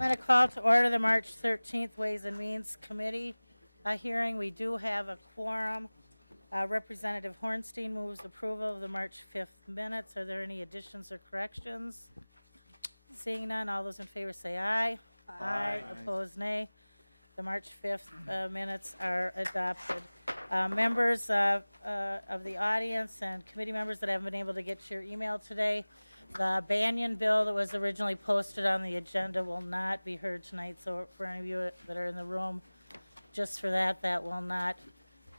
I'm going to call to order the March 13th Ways and Means Committee hearing. We do have a quorum. Representative Hornstein moves approval of the March 5th minutes. Are there any additions or corrections? Seeing none, all those in favor say aye. Aye. Opposed, nay. The March 5th minutes are adopted. Members of the audience and committee members that haven't been able to get your email today, the Banyan bill that was originally posted on the agenda will not be heard tonight. So for any of you that are in the room, just for that will not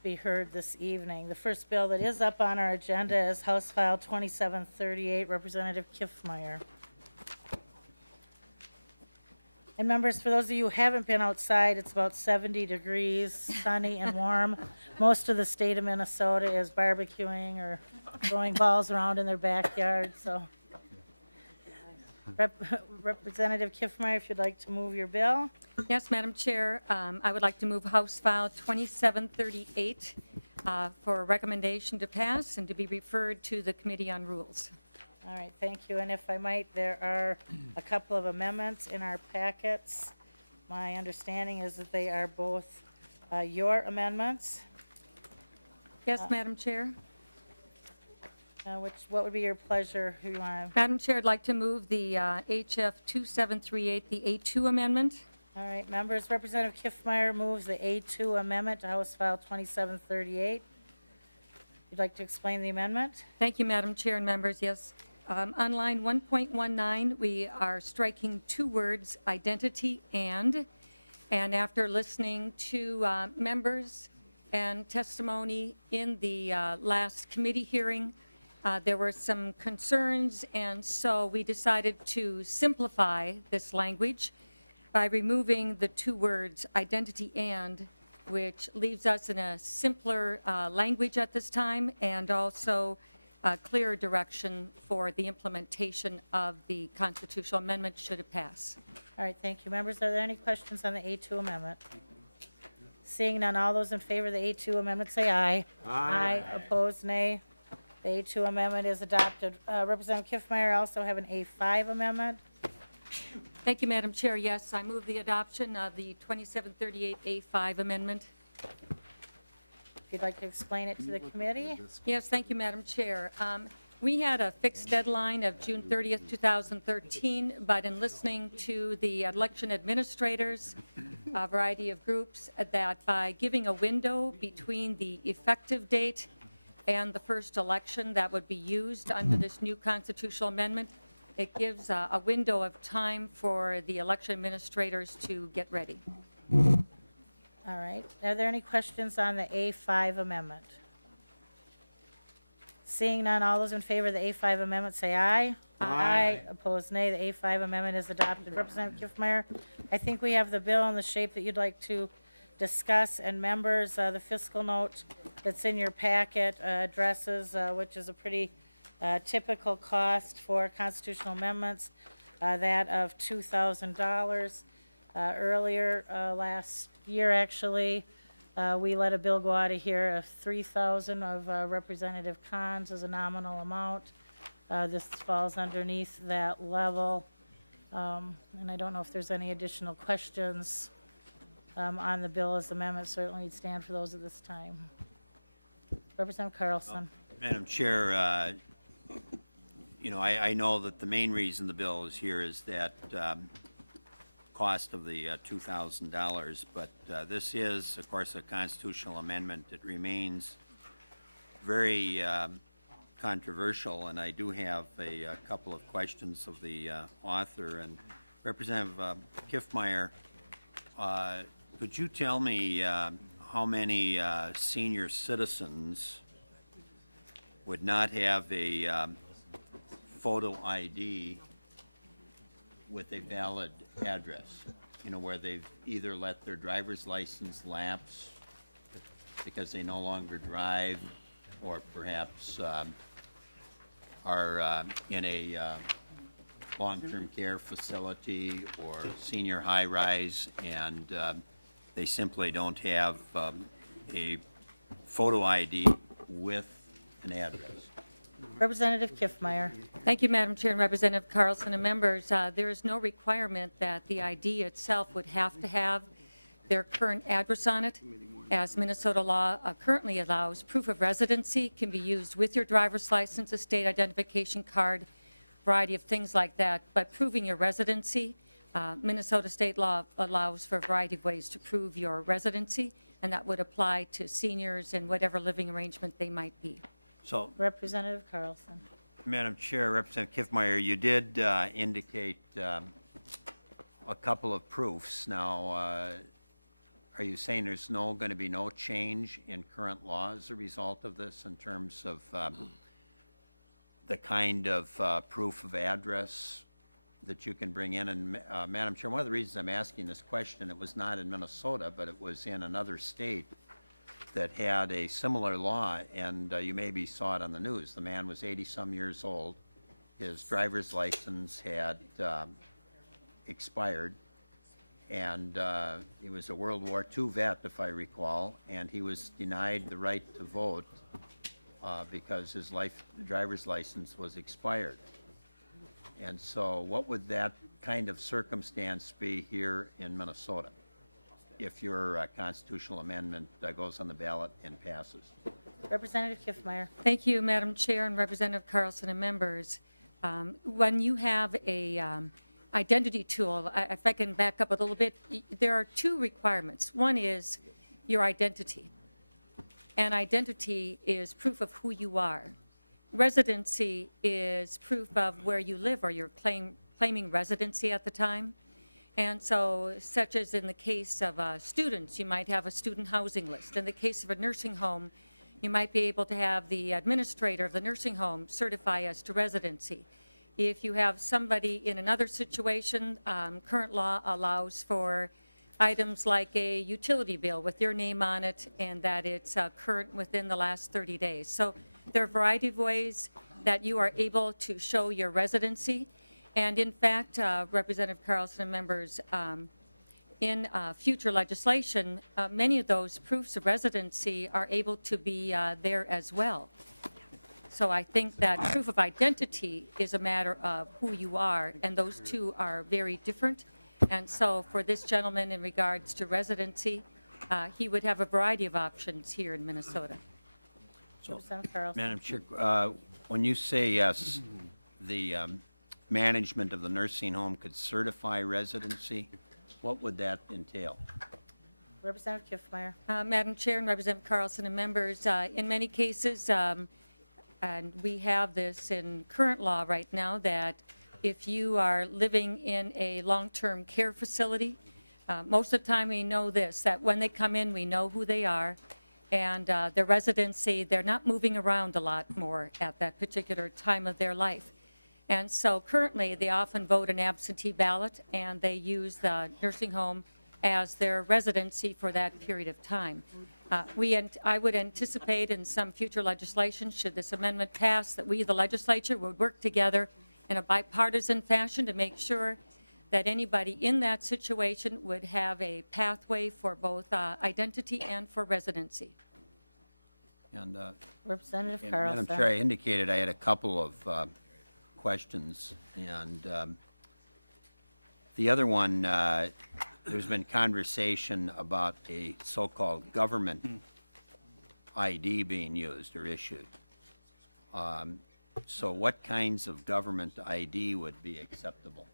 be heard this evening. The first bill that is up on our agenda is House File 2738, Representative Kiffmeyer. And members, for those of you who haven't been outside, it's about 70 degrees, sunny and warm. Most of the state of Minnesota is barbecuing or throwing balls around in their backyard. So, Representative Kiffmeyer, if you'd like to move your bill. Yes, Madam Chair. I would like to move House File 2738 for a recommendation to pass and to be referred to the Committee on Rules. All right, thank you. And if I might, there are a couple of amendments in our packets. My understanding is that they are both your amendments. Yes, Madam Chair. What would be your pleasure? Who you want? Madam Chair, I'd like to move the HF 2738, the A2 amendment. All right, members, Representative Kiffmeyer moves the A2 amendment to House File 2738. You'd like to explain the amendment? Thank you, Madam Chair and members. Yes. On line 1.19, we are striking two words, identity and after listening to members and testimony in the last committee hearing, there were some concerns, and so we decided to simplify this language by removing the two words, identity and, which leaves us in a simpler language at this time, and also clearer direction for the implementation of the constitutional amendment should it pass. All right, thank you. Members, are there any questions on the A2 amendment? Seeing none, all those in favor of the A2 amendment say aye. Aye. Opposed, nay. The A2 amendment is adopted. Representative Kiffmeyer also have an A5 amendment. Thank you, Madam Chair. Yes, I move the adoption of the 2738 A5 amendment. If you'd like to explain it to the committee. Yes, thank you, Madam Chair. We had a fixed deadline of June 30th, 2013, but in listening to the election administrators, a variety of groups, that by giving a window between the effective date and the first election that would be used under this new constitutional amendment, it gives a window of time for the election administrators to get ready. All right. Are there any questions on the A5 amendment? Seeing none, all those in favor of the A5 amendment say aye. Aye. Opposed, nay. The A5 amendment is adopted. Representative Kiffmeyer, I think we have the bill in the shape that you'd like to discuss, and members, the fiscal note that's in your packet addresses, which is a pretty typical cost for constitutional amendments, that of $2,000. Earlier last year, actually, we let a bill go out of here of $3,000 of Representative Khan's as a nominal amount. This falls underneath that level, and I don't know if there's any additional questions on the bill as amendment. Certainly, you'd stand for those at this time. Representative Carlson. Madam Chair, I know that the main reason the bill is here is that cost of the $2,000, but this is, of course, a constitutional amendment. It remains very controversial, and I do have a couple of questions of the author. And Representative Kiffmeyer, could you tell me how many senior citizens would not have a photo ID with a valid address, where they've either let their driver's license lapse because they no longer drive, or perhaps are in a long-term care facility or senior high-rise, and they simply don't have a photo ID with an address. Representative Kiffmeyer. Thank you, Madam Chair and Representative Carlson and members. There is no requirement that the ID itself would have to have their current address on it. As Minnesota law currently allows, proof of residency can be used with your driver's license, a state identification card, variety of things like that. But proving your residency, Minnesota state law allows for a variety of ways to prove your residency, and that would apply to seniors and whatever living arrangement they might be. So, Representative Carlson. Madam Chair, Representative Kiffmeyer, you did indicate a couple of proofs. Now, are you saying there's going to be no change in current law as a result of this in terms of the kind of proof of address that you can bring in? And Madam Chair, one of the reasons I'm asking this question, it was not in Minnesota, but it was in another state that had a similar law, and you maybe saw it on the news. The man was 80-some years old. His driver's license had expired, and he was a World War II vet, if I recall, and he was denied the right to vote because his driver's license was expired. And so what would that kind of circumstance be here in Minnesota if your constitutional amendment goes on the ballot and passes? Representative Kiffmeyer. Thank you, Madam Chair and Representative Carlson and members. When you have a identity tool, if I can back up a little bit, there are two requirements. One is your identity, and identity is proof of who you are. Residency is proof of where you live or you're claiming residency at the time. And so, such as in the case of students, you might have a student housing list. In the case of a nursing home, you might be able to have the administrator of the nursing home certify as to residency. If you have somebody in another situation, current law allows for items like a utility bill with your name on it and that it's current within the last 30 days. So there are a variety of ways that you are able to show your residency. And in fact, Representative Carlson and members, in future legislation, many of those proofs of residency are able to be there as well. So I think that proof of identity is a matter of who you are, and those two are very different. And so for this gentleman, in regards to residency, he would have a variety of options here in Minnesota. So, Representative Carlson. Madam Chair, when you say yes, the management of the nursing home could certify residency, what would that entail? Representative Kiffmeyer. Madam Chair and Representative Carlson and members, in many cases, and we have this in current law right now, that if you are living in a long-term care facility, most of the time we know this, that when they come in, we know who they are, and their residency, they're not moving around a lot more at that particular time of their life. And so currently, they often vote an absentee ballot, and they use the nursing home as their residency for that period of time. I would anticipate in some future legislation, should this amendment pass, that we, the legislature, would work together in a bipartisan fashion to make sure that anybody in that situation would have a pathway for both identity and for residency. And, Representative and Carlson. Madam Chair, I indicated I had a couple of questions, and the other one, there's been conversation about a so-called government ID being used or issued. So what kinds of government ID would be acceptable?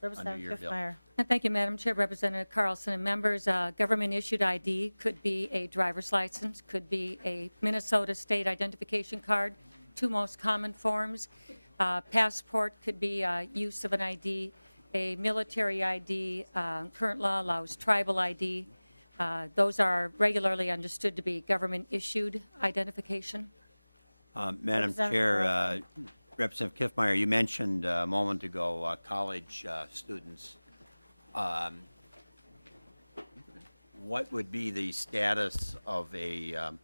Representative your bill. Kiffmeyer. Thank you, Madam Chair, Representative Carlson and members. Government-issued ID could be a driver's license, could be a Minnesota state identification card, two most common forms. Passport could be use of an ID. A military ID, current law allows tribal ID. Those are regularly understood to be government-issued identification. Madam Representative Chair, Representative Kiffmeyer, you mentioned a moment ago college students. What would be the status of an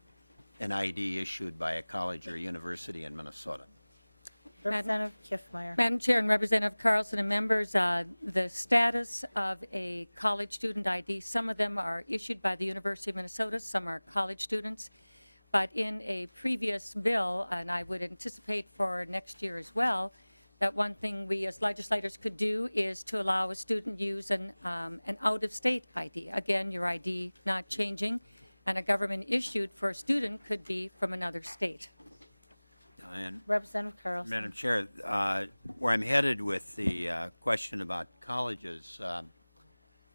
ID issued by a college or university in Minnesota? Representative Kiffmeyer. Madam Chair and Representative Carlson and members, the status of a college student ID, some of them are issued by the University of Minnesota, some are college students. But in a previous bill, and I would anticipate for next year as well, that one thing we as legislators could do is to allow a student use an out-of-state ID. Again, your ID not changing, and a government issued for a student could be from another state. And Representative Carlson. Madam Chair, where I'm headed with the question about colleges,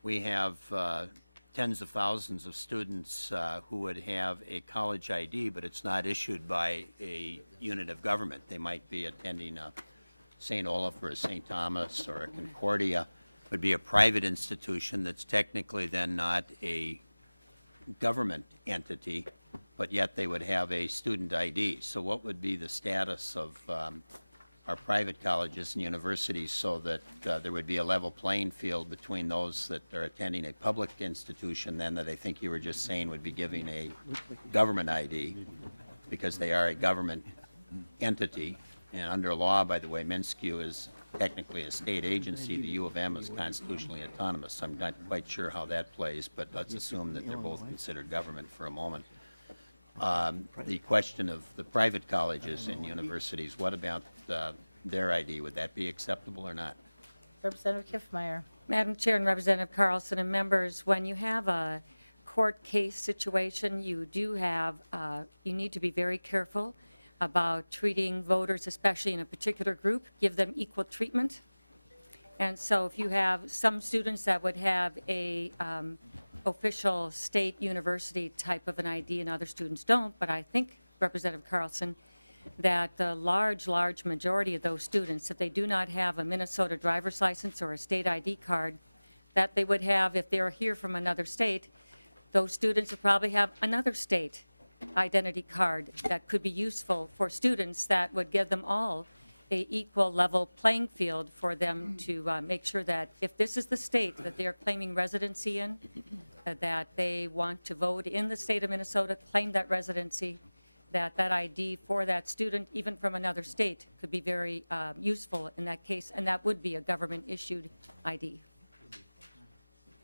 we have tens of thousands of students who would have a college ID, but it's not issued by a unit of government. They might be attending a St. Olaf or a St. Thomas or a Concordia. It would be a private institution that's technically then not a government entity, but yet they would have a student ID. So what would be the status of our private colleges and universities so that there would be a level playing field between those that are attending a public institution then that I think you were just saying would be giving a government ID because they are a government entity. And under law, by the way, MnSCU is technically a state agency. The U of M is constitutionally autonomous. I'm not quite sure how that plays, but let's assume that they're both considered government for a moment. The question of the private colleges and universities, what about their ID? Would that be acceptable or not? Representative Kiffmeyer. Madam Chair and Representative Carlson and members, when you have a court case situation, you do have, you need to be very careful about treating voters, especially in a particular group, give them equal treatment. And so if you have some students that would have a official state university type of an ID and other students don't, but I think, Representative Carlson, that the large majority of those students, if they do not have a Minnesota driver's license or a state ID card, that they would have, if they're here from another state, those students would probably have another state identity card that could be useful for students that would give them all a equal level playing field for them to make sure that if this is the state that they're claiming residency in, that they want to vote in the state of Minnesota, claim that residency, that ID for that student, even from another state, could be very useful in that case, and that would be a government-issued ID.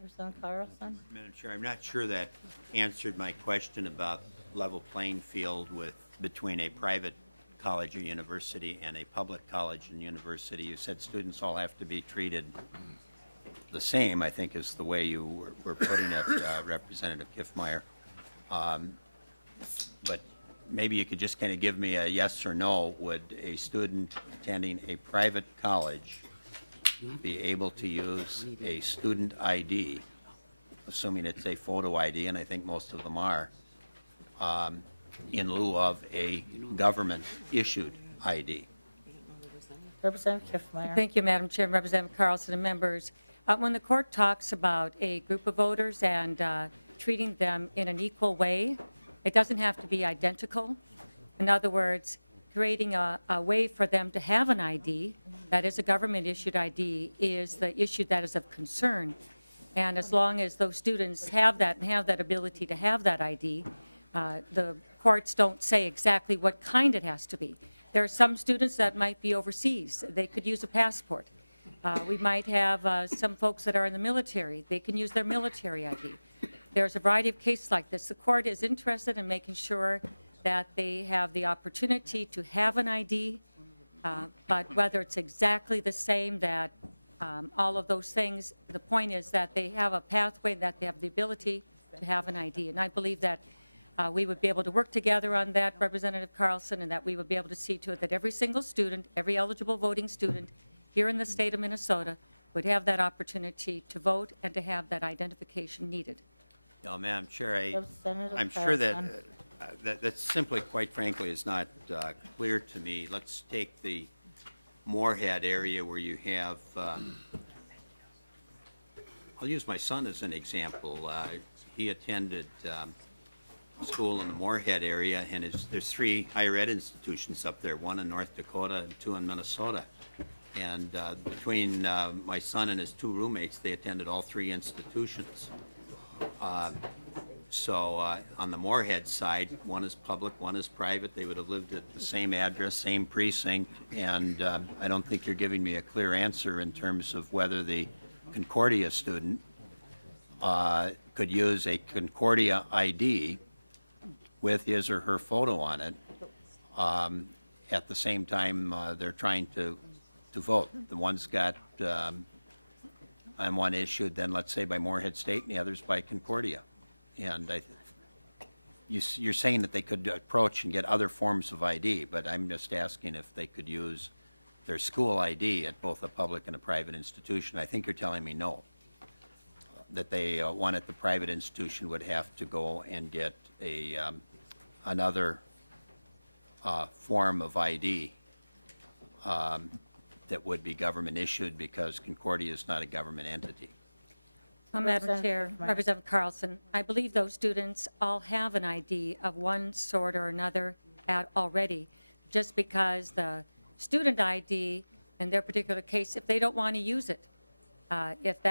Representative Carlson. Madam Chair, I'm not sure that answered my question about level playing field between a private college or university and a public college and university. You said students all have to be treated the same, I think is the way you were putting it, Representative Kiffmeyer. But maybe you could just kind of give me a yes or no. Would a student attending a private college be able to use a student ID, assuming it's a photo ID, and I think most of them are, in lieu of a government-issued ID? Representative Kiffmeyer. Thank you, Madam Chair, and Representative Carlson and members. When the court talks about a group of voters and treating them in an equal way, it doesn't have to be identical. In other words, creating a way for them to have an ID, that is a government-issued ID, is the issue that is of concern. And as long as those students have that and have that ability to have that ID, the courts don't say exactly what kind it has to be. There are some students that might be overseas. They could use a passport. We might have some folks that are in the military. They can use their military ID. There's a variety of cases like this. The court is interested in making sure that they have the opportunity to have an ID, but whether it's exactly the same, that all of those things, the point is that they have a pathway, that they have the ability to have an ID. And I believe that we would be able to work together on that, Representative Carlson, and that we would be able to see to it that every single student, every eligible voting student here in the state of Minnesota would have that opportunity to vote and to have that identification needed. No, Madam Chair, Representative I'm sure that, Carlson. that simply, quite frankly, is not clear to me. Let's take the Moorhead area where you have, I'll use my son as an example. He attended school in the Moorhead area, and there's 3 higher ed institutions up there, 1 in North Dakota and 2 in Minnesota. And between my son and his 2 roommates, they attended all 3 institutions. So on the Moorhead side, 1 is public, 1 is private. They would have lived at the same address, same precinct, and I don't think you're giving me a clear answer in terms of whether the Concordia student could use a Concordia ID with his or her photo on it, at the same time they're trying to vote. The one's got, and one issued then, let's say, by Moorhead State, and the other's by Concordia. And you're saying that they could approach and get other forms of ID, but I'm just asking if they could use their school ID at both a public and a private institution. I think you're telling me no, that they, one at the private institution would have to go and get another form of ID that would be government issued because Concordia is not a government entity. Madam Chair, Kiffmeyer. Representative Carlson, I believe those students all have an ID of one sort or another already, just because the student ID, in their particular case, if they don't want to use it, if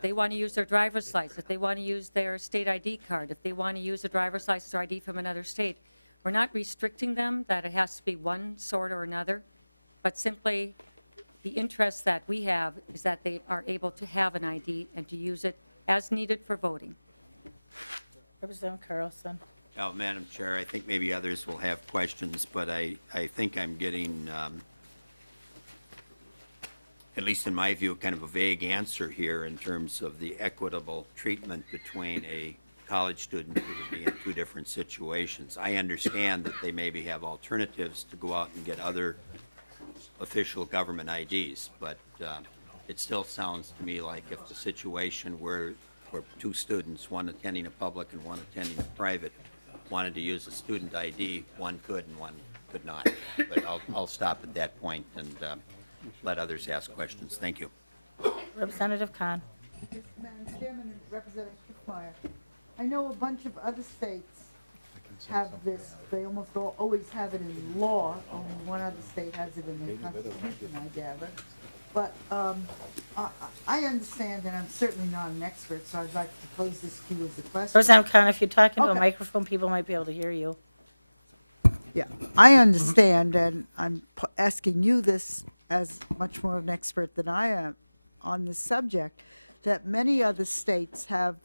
they want to use their driver's license, if they want to use their state ID card, if they want to use a driver's license or ID from another state, we're not restricting them that it has to be one sort or another, but simply the interest that we have is that they are able to have an ID and to use it as needed for voting. Representative Carlson. Madam Chair, I think maybe others will have questions, but I think I'm getting, at least in my view, kind of a vague answer here in terms of the equitable treatment between a college student who would be in two different situations. I understand that they maybe have alternatives to go out and get other official government IDs, but it still sounds to me like if the situation where two students, one attending a public and one attending a private, wanted to use a student ID, one could and one could not. But I'll stop at that point and let others ask questions. Thank you. Representative Khan. Yes, Madam Chairman and Representative Kiffmeyer, I know a bunch of other states have this, they almost always have it in law, only one other state has it in their constitution, I gather. But I understand, and I'm certainly not an expert, so I'd like to pose this to you as a question. Representative Khan, if you're talking to a Okay. microphone, people might be able to hear you. Yeah, I understand, and I'm asking you this as much more of an expert than I am on this subject, that many other states have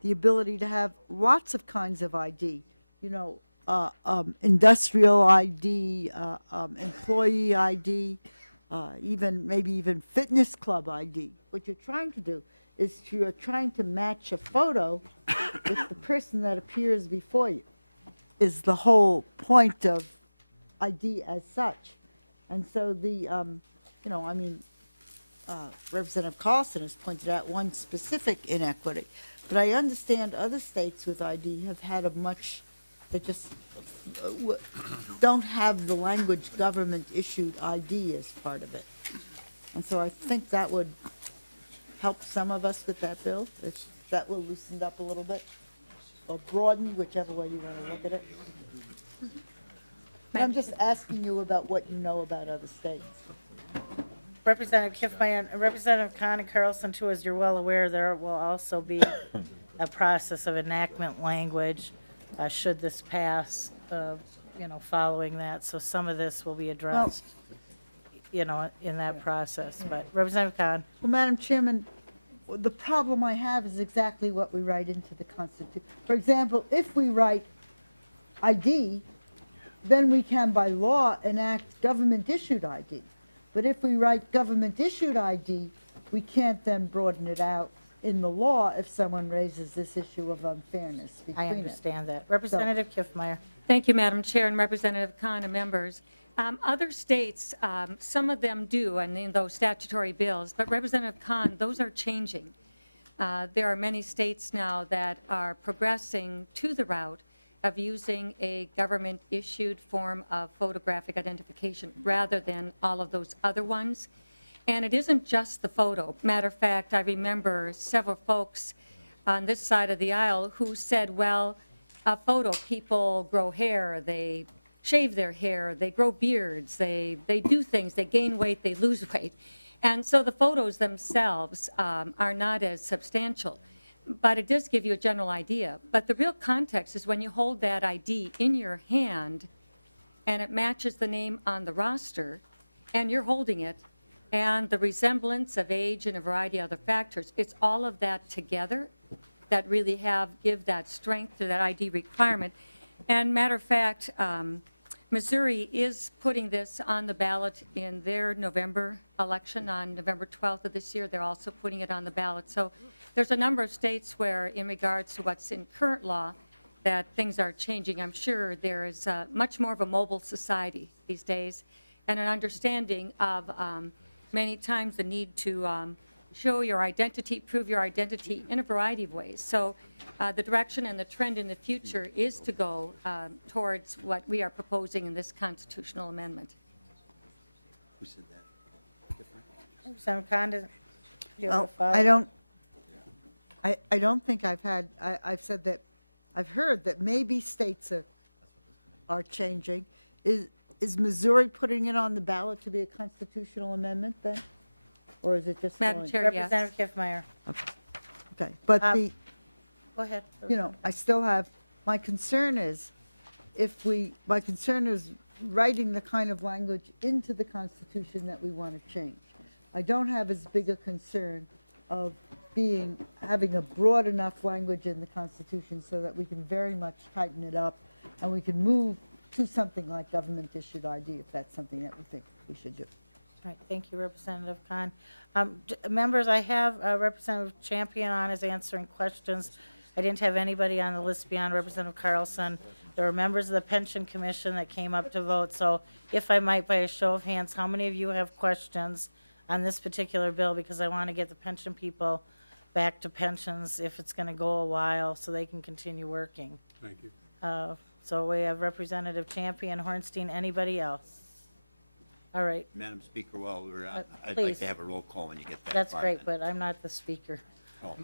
the ability to have lots of kinds of ID, you know, industrial ID, employee ID, maybe even fitness club ID. What you're trying to do is you're trying to match a photo with the person that appears before you, is the whole point of ID as such. And so Representative Carlson has pointed out one specific inequity, but I understand other states with ID have had they just don't have the language government-issued ID as part of it. And so I think that would help some of us with that bill. That will loosen it up a little bit, or broaden, whichever way you want to look at it. But I'm just asking you about what you know about other states. Representative Kiffmeyer and Representative Khan and Carlson, too, as you're well aware, there will also be a process of enactment language should this pass, following that. So some of this will be addressed, in that process. But Representative Khan. Well, Madam Chairman, the problem I have is exactly what we write into the Constitution. For example, if we write ID, then we can, by law, enact government-issued ID. But if we write government-issued ID, we can't then broaden it out in the law if someone raises this issue of unfairness between I understand that. Representative Kiffmeyer. Thank you, Madam Chair, and Representative Khan and members. Other states, some of them do, and in those statutory bills, but Representative Khan, those are changing. There are many states now that are progressing to the route of using a government-issued form of photographic identification rather than all of those other ones. And it isn't just the photo. Matter of fact, I remember several folks on this side of the aisle who said, well, a photo, people grow hair, they shave their hair, they grow beards, they do things, they gain weight, they lose weight. And so the photos themselves are not as substantial. But it does give you a general idea. But the real context is when you hold that ID in your hand and it matches the name on the roster and you're holding it, and the resemblance of age and a variety of other factors, it's all of that together that really give that strength to that ID requirement. And matter of fact, Missouri is putting this on the ballot in their November election on November 12th of this year. They're also putting it on the ballot. So there's a number of states where, in regards to what's in current law, that things are changing. I'm sure there is much more of a mobile society these days and an understanding of many times the need to show your identity, prove your identity in a variety of ways. So the direction and the trend in the future is to go towards what we are proposing in this constitutional amendment. Who said that? Representative Condon, do you have a Well, follow-up? I don't think I've said that, I've heard that maybe states are changing. Is Missouri putting it on the ballot to be a constitutional amendment then? Or is it just Madam going? Chair, yes. Representative Kiffmeyer. Okay, but Go ahead. I still have, my concern is writing the kind of language into the Constitution that we want to change. I don't have as big a concern of having a broad enough language in the Constitution so that we can very much tighten it up and we can move to something like government-issued ID if that's something that we think we should do. All right, thank you, Representative Khan. Members, I have Representative Champion on as answering questions. I didn't have anybody on the list beyond Representative Carlson. There were members of the Pension Commission that came up to vote, so if I might, by a show of hands, how many of you have questions on this particular bill? Because I want to get the pension people back to pensions if it's going to go a while so they can continue working. Thank you. So we have Representative Champion, Hornstein, anybody else? All right, Madam Speaker, well, I'd like please. to have a roll call when you get that that's far, great, then. but I'm not the speaker. Oh.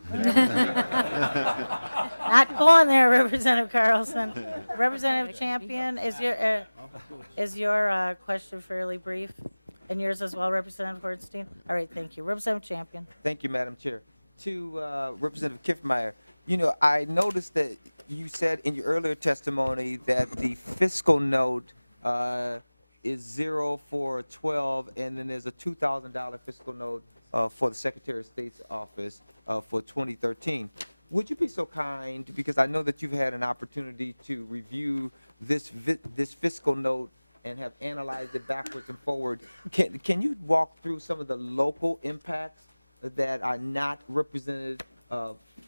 Not going there, Representative Carlson. Representative Champion, is your question fairly brief? And yours as well, Representative Hornstein? All right, thank you. Representative Champion. Thank you, Madam Chair. To Representative Kiffmeyer, I noticed that you said in your earlier testimony that the fiscal note is 0 for 12, and then there's a $2,000 fiscal note for the Secretary of State's office for 2013. Would you be so kind, because I know that you've had an opportunity to review this fiscal note and have analyzed it backwards and forward, can you walk through some of the local impacts that are not represented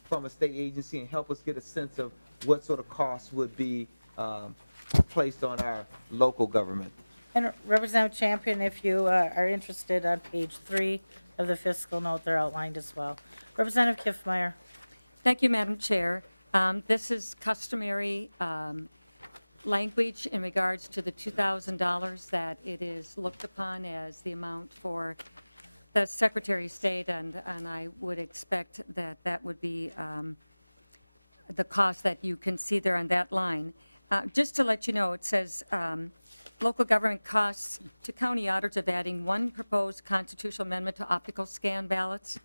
from a state agency and help us get a sense of what sort of costs would be placed on our local government? And Representative Champion, if you are interested, on page 3 of the fiscal note, they're outlined as well. Representative Kiffmeyer. Thank you, Madam Chair. This is customary language in regards to the $2,000 that it is looked upon as the amount for the Secretary of State, and I would expect that that would be the cost that you can see there on that line. Just to let you know, it says local government costs to county auditors of adding one proposed constitutional amendment to optical scan ballots.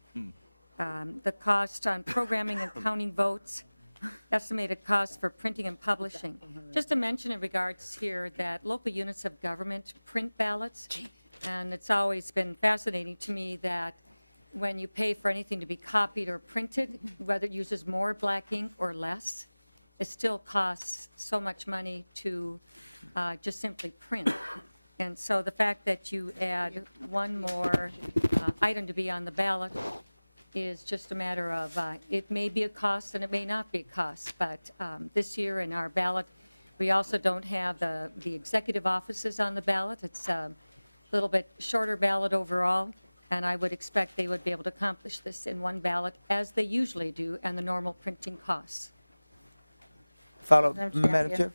The cost on programming and counting votes, estimated costs for printing and publishing. Just to mention in regards here that local units of government print ballots, and it's always been fascinating to me that when you pay for anything to be copied or printed, whether it uses more black ink or less, it still costs so much money to just simply print. And so the fact that you add one more item to be on the ballot is just a matter of, it may be a cost and it may not be a cost, but this year in our ballot, we also don't have the executive offices on the ballot. It's a little bit shorter ballot overall, and I would expect they would be able to accomplish this in one ballot as they usually do, and the normal printing costs. Follow, Madam Madam Chair. Chair?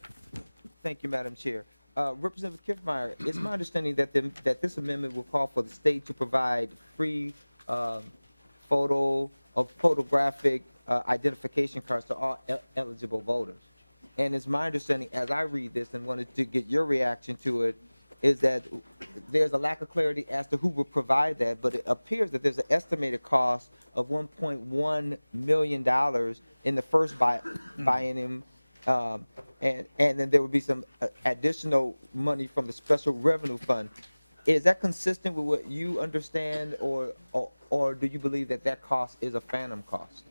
Thank you, Madam Chair. Representative Kiffmeyer, it's my understanding that this amendment will call for the state to provide free photographic identification cards to all eligible voters. And it's my understanding, as I read this and wanted to get your reaction to it, is that there's a lack of clarity as to who will provide that, but it appears that there's an estimated cost of $1.1 million in the first biennium, and then there would be some additional money from the Special Revenue Fund. Is that consistent with what you understand, or do you believe that that cost is a phantom cost?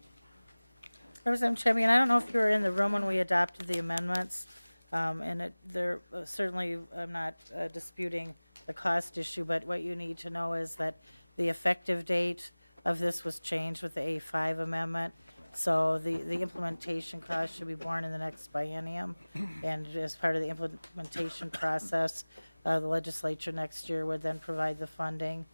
Representative Champion, I don't know if you were in the room when we adopted the amendments. And there, certainly, I'm not disputing the cost issue, but what you need to know is that the effective date of this was changed with the A5 amendment. So the implementation cost should be borne in the next biennium. And as part of the implementation process, the legislature next year would then provide the funding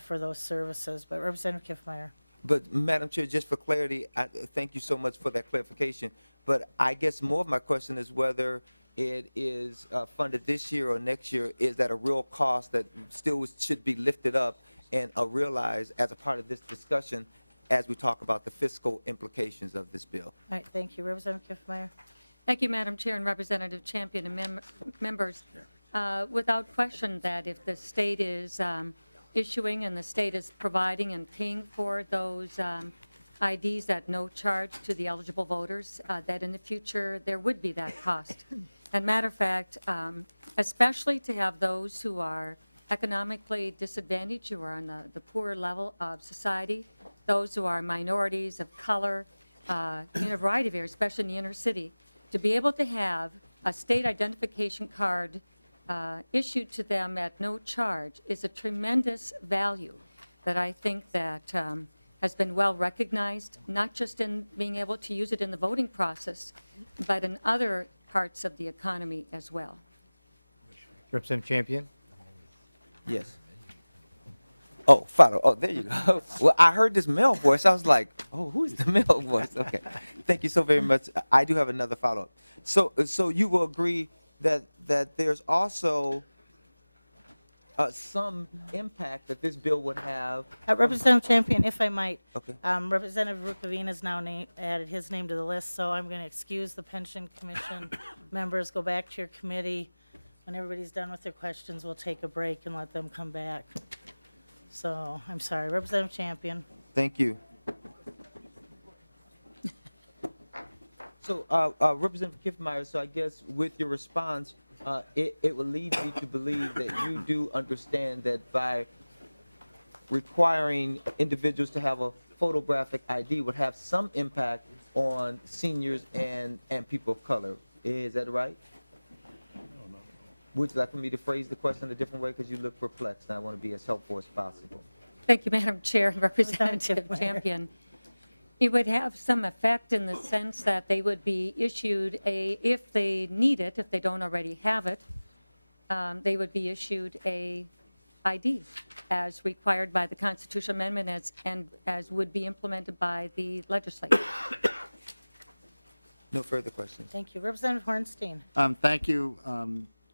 for those services. But Representative Kiffmeyer. But Madam Chair, just for clarity, thank you so much for that clarification. But I guess more of my question is whether it is funded this year or next year. Is that a real cost that still should be lifted up and realized as a part of this discussion as we talk about the fiscal implications of this bill? All right, thank you. Representative Kiffmeyer. Thank you, Madam Chair and Representative Champion and members. Without question that if the state is issuing and the state is providing and paying for those IDs at no charge to the eligible voters, that in the future there would be that cost. And matter of fact, especially to have those who are economically disadvantaged, who are on the poor level of society, those who are minorities of color, in a variety of areas, especially in the inner city, to be able to have a state identification card issued to them at no charge is a tremendous value that I think that has been well recognized, not just in being able to use it in the voting process, but in other parts of the economy as well. Representative Champion? Yes. Oh, Fado. Oh, there you go. Well, I heard this male voice. I was like, oh, who is the male voice? Okay. Thank you so very much. I do have another follow-up. So you will agree that there's also some impact that this bill would have. Representative Champion, if I might. Okay. Representative Rukavina has now added his name to the list, so I'm going to excuse the Pension Commission members. Go back to your committee. When everybody's done with their questions, we'll take a break and let them come back. So, I'm sorry. Representative Champion. Thank you. So, Representative Kiffmeyer, so I guess with your response, it will lead me to believe that you do understand that by requiring individuals to have a photographic ID would have some impact on seniors and people of color. Is that right? Would you like for me to phrase the question a different way because you look perplexed and I want to be as helpful as possible? Thank you, Madam Chair and Representative Champion. It would have some effect in the sense that they would be issued if they need it, if they don't already have it, they would be issued a ID as required by the constitutional amendment as would be implemented by the legislature. No further questions. Thank you. Representative Hornstein. Thank you,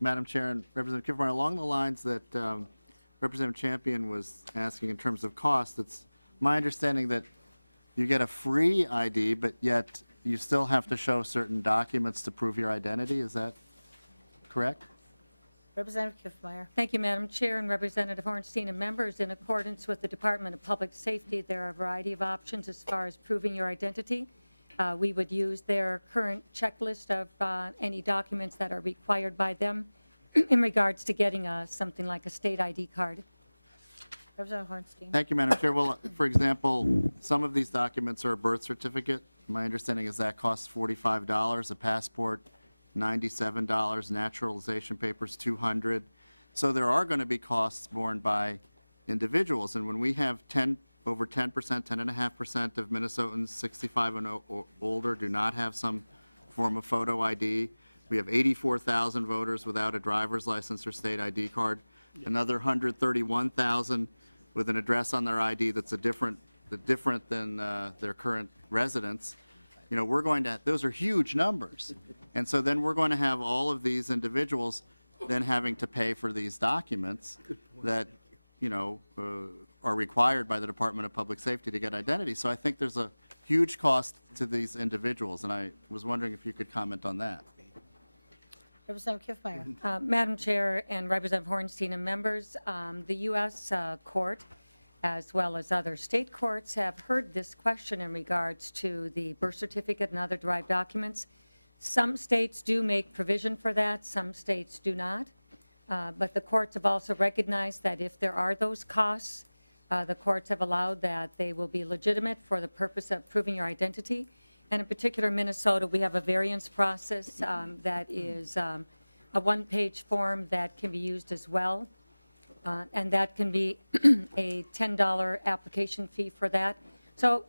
Madam Chair and Representative Kiffmeyer. Along the lines that Representative Champion was asking in terms of cost, it's my understanding that you get a free ID, but yet you still have to show certain documents to prove your identity. Is that correct? Representative Kiffmeyer. Thank you, Madam Chair and Representative Hornstein and members. In accordance with the Department of Public Safety, there are a variety of options as far as proving your identity. We would use their current checklist of any documents that are required by them in regards to getting something like a state ID card. Representative Hornstein. Thank you, Madam Chair. Well, for example, some of these documents are a birth certificate. My understanding is that costs $45, a passport $97, naturalization papers $200. So there are going to be costs borne by individuals. And when we have over 10%, 10.5% of Minnesotans 65 and older do not have some form of photo ID. We have 84,000 voters without a driver's license or state ID card. Another 131,000 with an address on their ID that's different than their current residence. You know, we're going to, those are huge numbers. And so then we're going to have all of these individuals then having to pay for these documents that, you know, are required by the Department of Public Safety to get identity. So I think there's a huge cost to these individuals, and I was wondering if you could comment on that. Representative Kiffmeyer. Madam Chair and Representative Hornstein and members, the U.S. court, as well as other state courts, have heard this question in regards to the birth certificate and other derived documents. Some states do make provision for that, some states do not. But the courts have also recognized that if there are those costs, the courts have allowed that they will be legitimate for the purpose of proving your identity. And in particular, Minnesota, we have a variance process that is a one-page form that can be used as well. And that can be a $10 application fee for that. So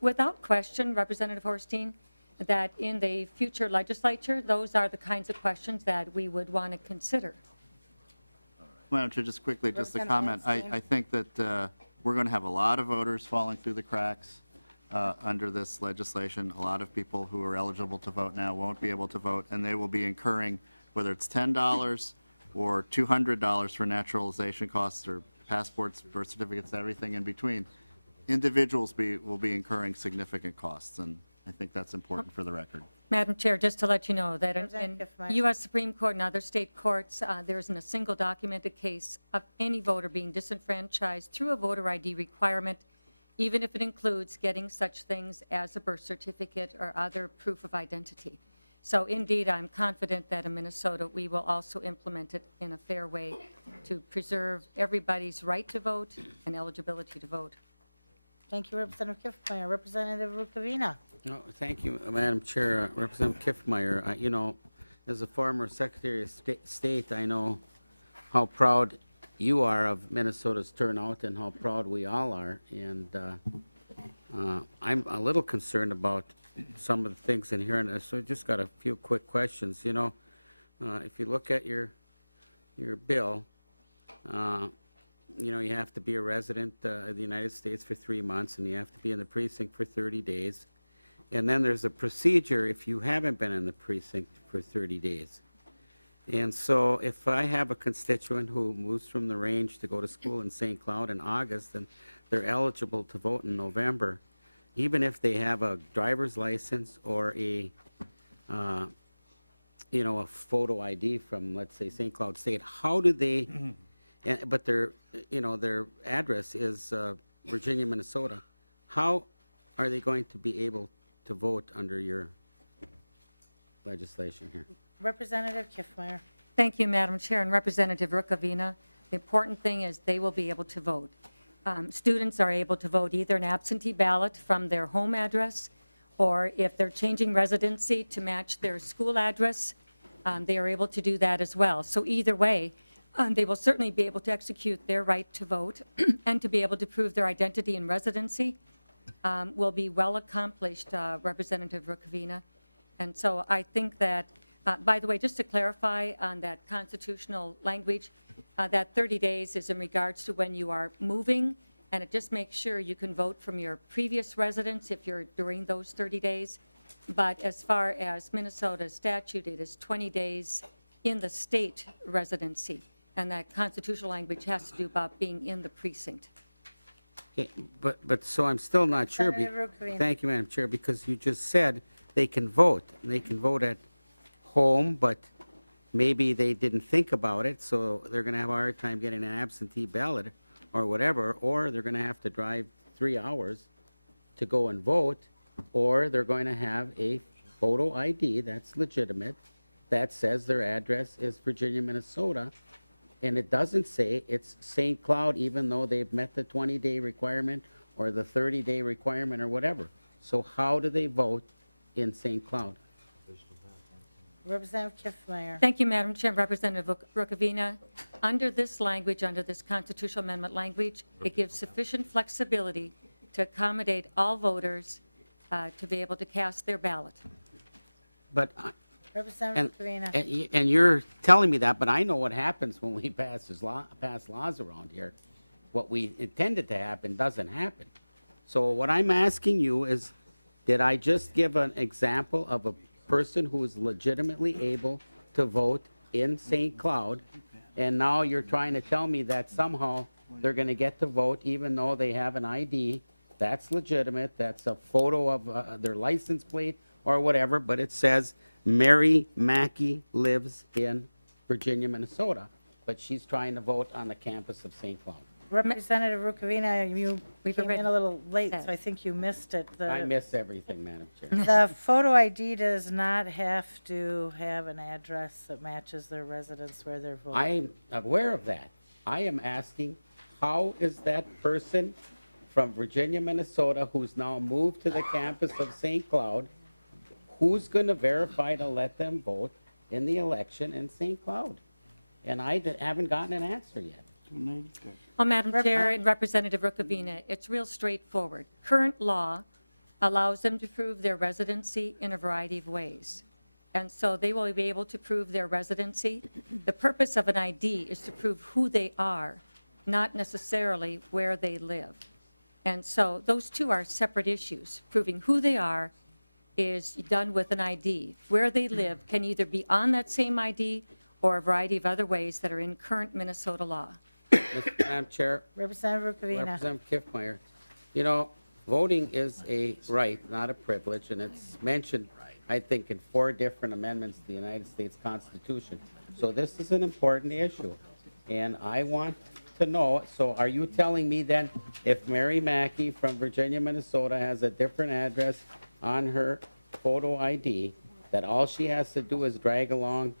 without question, Representative Horstein, that in the future legislature, those are the kinds of questions that we would want to consider. Madam Chair, just quickly, just a comment. I think that we're going to have a lot of voters falling through the cracks under this legislation. A lot of people who are eligible to vote now won't be able to vote, and they will be incurring, whether it's $10 or $200 for naturalization costs or passports, birth certificates, everything in between. Individuals will be incurring significant costs, and I think that's important for the record. Madam Chair, just to let you know that in Representative Kiffmeyer. U.S. Supreme Court and other state courts, there isn't a single documented case of any voter being disenfranchised through a voter ID requirement, even if it includes getting such things as a birth certificate or other proof of identity. So indeed, I'm confident that in Minnesota, we will also implement it in a fair way to preserve everybody's right to vote and eligibility to vote. Thank you, Representative Kiffmeyer. Representative Rukavina. No, thank you, Madam Chair. Representative Kiffmeyer, you know, as a former Secretary of State, I know how proud you are of Minnesota's turnout and how proud we all are. And I'm a little concerned about some of the things in here, and so I just got a few quick questions. You know, if you look at your bill, you know, you have to be a resident of the United States for 3 months, and you have to be in the precinct for 30 days. And then there's a procedure if you haven't been in the precinct for 30 days. And so if I have a constituent who moves from the range to go to school in St. Cloud in August, and they're eligible to vote in November, even if they have a driver's license or a, you know, a photo ID from, let's say, St. Cloud State, how do they, but their, you know, their address is Virginia, Minnesota, how are they going to be able to vote under your legislation here? Representative Kiffmeyer. Thank you, Madam Chair, and Representative Rukavina. The important thing is they will be able to vote. Students are able to vote either an absentee ballot from their home address, or if they're changing residency to match their school address, they are able to do that as well. So either way, they will certainly be able to execute their right to vote and to be able to prove their identity and residency will be well accomplished, Representative Rukavina. And so I think that, by the way, just to clarify on that constitutional language, that 30 days is in regards to when you are moving, and it just makes sure you can vote from your previous residence if you're during those 30 days. But as far as Minnesota statute, it is 20 days in the state residency, and that constitutional language has to do about being in the precinct. Okay, but so I'm still not sure. Senator Rukavina. Thank you, Madam Chair, because you just said they can vote. They can vote at home, but maybe they didn't think about it, so they're going to have a hard time getting an absentee ballot or whatever, or they're going to have to drive 3 hours to go and vote, or they're going to have a photo ID that's legitimate that says their address is Virginia, Minnesota, and it doesn't say it's St. Cloud, even though they've met the 20-day requirement or the 30-day requirement or whatever. So how do they vote in St. Cloud? Representative Kiffmeyer. Thank you, Madam Chair. Representative Rukavina, under this language, under this constitutional amendment language, it gives sufficient flexibility to accommodate all voters to be able to cast their ballot. But Representative Rukavina. and you're telling me that, but I know what happens when we pass laws around here. What we intended to happen doesn't happen. So what I'm asking you is, did I just give an example of a person who is legitimately able to vote in St. Cloud, and now you're trying to tell me that somehow they're going to get to vote even though they have an ID that's legitimate, that's a photo of their license plate or whatever, but it says Mary Mackey lives in Virginia, Minnesota, but she's trying to vote on the campus of St. Cloud. Representative Rukavina, you We've came already in a little late, said. so I think you missed it. I miss everything, Madam Chair. The photo ID does not have to have an address that matches their residence where they're voting. I'm aware of that. I am asking, how is that person from Virginia, Minnesota, who's now moved to the campus of St. Cloud, who's going to verify to let them vote in the election in St. Cloud? And I haven't gotten an answer yet. Well, Madam Chair and Representative Rukavina, it's real straightforward. Current law allows them to prove their residency in a variety of ways. And so they will be able to prove their residency. The purpose of an ID is to prove who they are, not necessarily where they live. And so those two are separate issues. Proving who they are is done with an ID. Where they live can either be on that same ID or a variety of other ways that are in current Minnesota law. Madam Chair, Representative Rukavina. Representative Kiffmeyer, you know, voting is a right, not a privilege, and it's mentioned, I think, in 4 different amendments to the United States Constitution. So this is an important issue, and I want to know, so are you telling me then if Mary Mackey from Virginia, Minnesota has a different address on her photo ID, that all she has to do is drag along